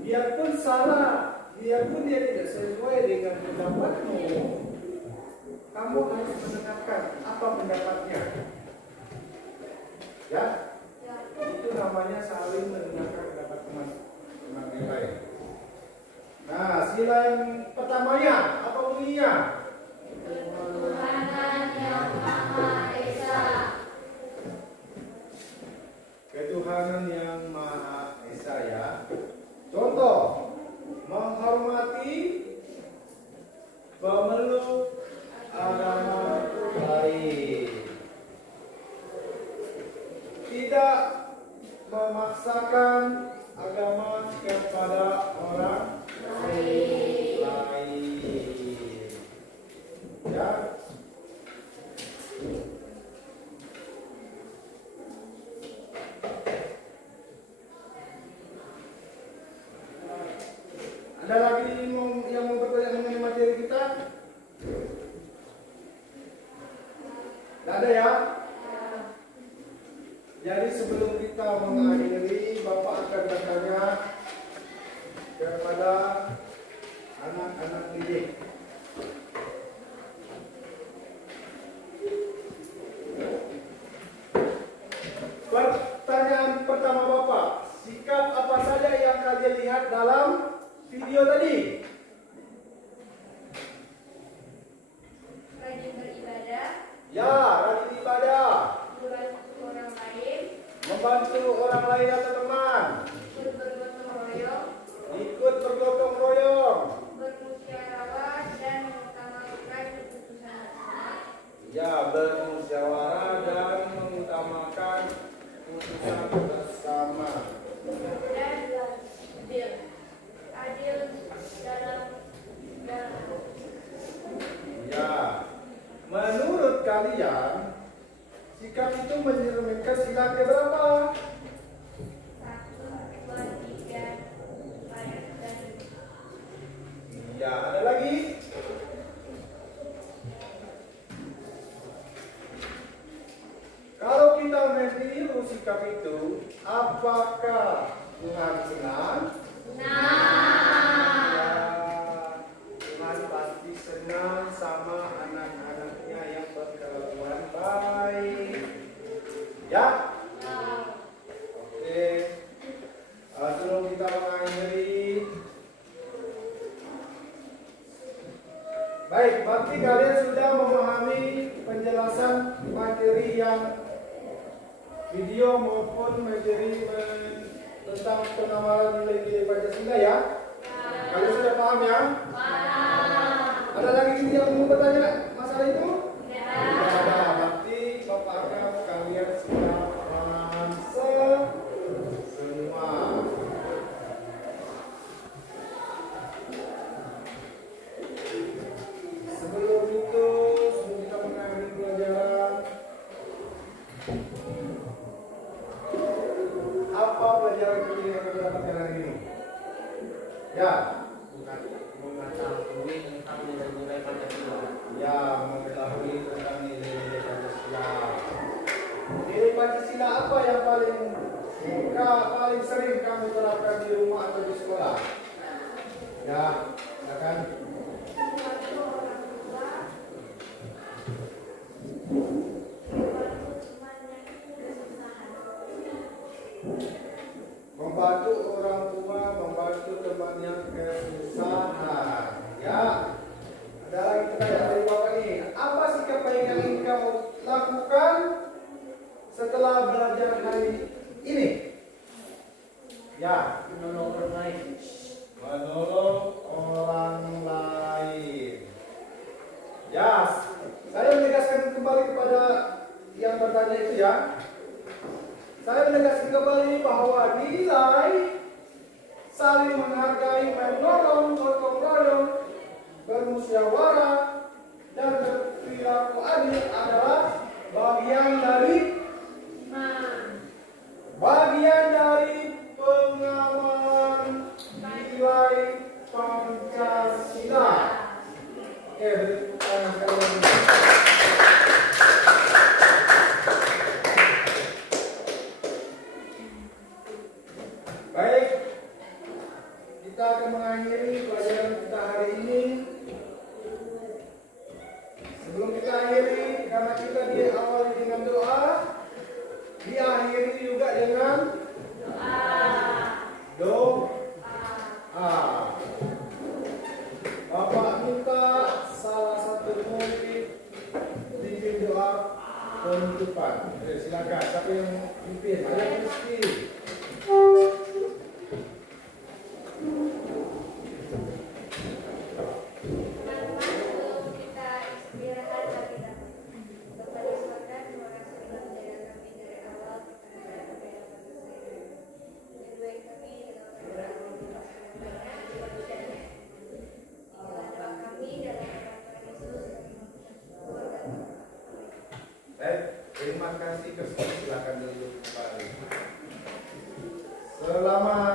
Biarpun salah, biarpun dia tidak sesuai dengan pendapatmu, kamu harus mendengarkan apa pendapatnya. Ya, itu namanya saling mendengarkan pendapat teman yang lain. Nah, sila yang pertamanya apa bunyinya? Ketuhanan yang Maha Esa. Ketuhanan yang Maha Esa ya. Contoh, menghormati pemeluk agama lain. Tidak memaksakan agama kepada orang lain. Ya. Ada lagi yang mau bertanya mengenai materi kita? Tidak ada ya? Jadi sebelum kita mengakhiri, Bapak akan bertanya kepada anak-anak didik. Pertanyaan pertama Bapak, sikap apa saja yang kalian lihat dalam video tadi? Rajin beribadah. Ya, rajin ibadah, Membantu orang lain. membantu orang lain atau teman, Ikut bergotong royong. ikut bergotong royong, Bermusyawarah dan mengutamakan keputusan bersama. ya bermusyawarah dan mengutamakan keputusan bersama. Dan adil dalam segala. Ya, menurut kalian sikap itu mencerminkan sila keberapa? 1, 2, 3, 4, dan Ya, ada lagi? Kalau kita meniru sikap itu, apakah Tuhan senang? Ya, Tuhan pasti senang sama anak-anaknya yang berkelakuan baik. Ya? Oke. Sebelum kita mengakhiri, baik, berarti kalian sudah memahami penjelasan materi yang video maupun materi tentang penamalan nilai-nilai Pancasila ya? Kalian sudah paham ya? Ada lagi yang mau bertanya masalah itu? Tidak ada. Berarti Bapak akan kalian sudah paham semua. mengetahui tentang nilai-nilai Pancasila. Ya, mengetahui tentang nilai-nilai Pancasila. Nilai Pancasila apa yang paling sering kamu terapkan di rumah atau di sekolah? Ya, silakan. Membantu orang tua, membantu teman yang kesusahan. Ya, ada lagi pertanyaan dari Bapak ini. Apa sikap baik yang ingin kamu lakukan setelah belajar hari ini? Ya, Menolong orang lain. menolong orang lain. Ya, saya menegaskan kembali kepada yang bertanya itu ya. Saya menegaskan kembali bahwa nilai saling menghargai, menolong, gotong royong, bermusyawarah, dan berperilaku adil adalah bagian dari pengamalan nilai Pancasila. Oke, beri tangan kalian. Baik, kita akan mengakhiri pelajaran kita hari ini. Sebelum kita akhiri, karena kita diawali dengan doa, diakhiri juga dengan doa. Bapak minta salah satu murid pimpin doa penutupan. Silakan, siapa yang pimpin? Ayah Rizky. Teman-teman, sebelum kita istirahat lagi dapat. Bapak Iswatan, terima kasih telah menjaga kami dari awal kita sampai dapat selesai. Lindungi kami dalam segala banyak kewajibannya. Inilah doa kami dalam nama Tuhan Yesus. Baik, terima kasih. Silakan dulu kembali. Selamat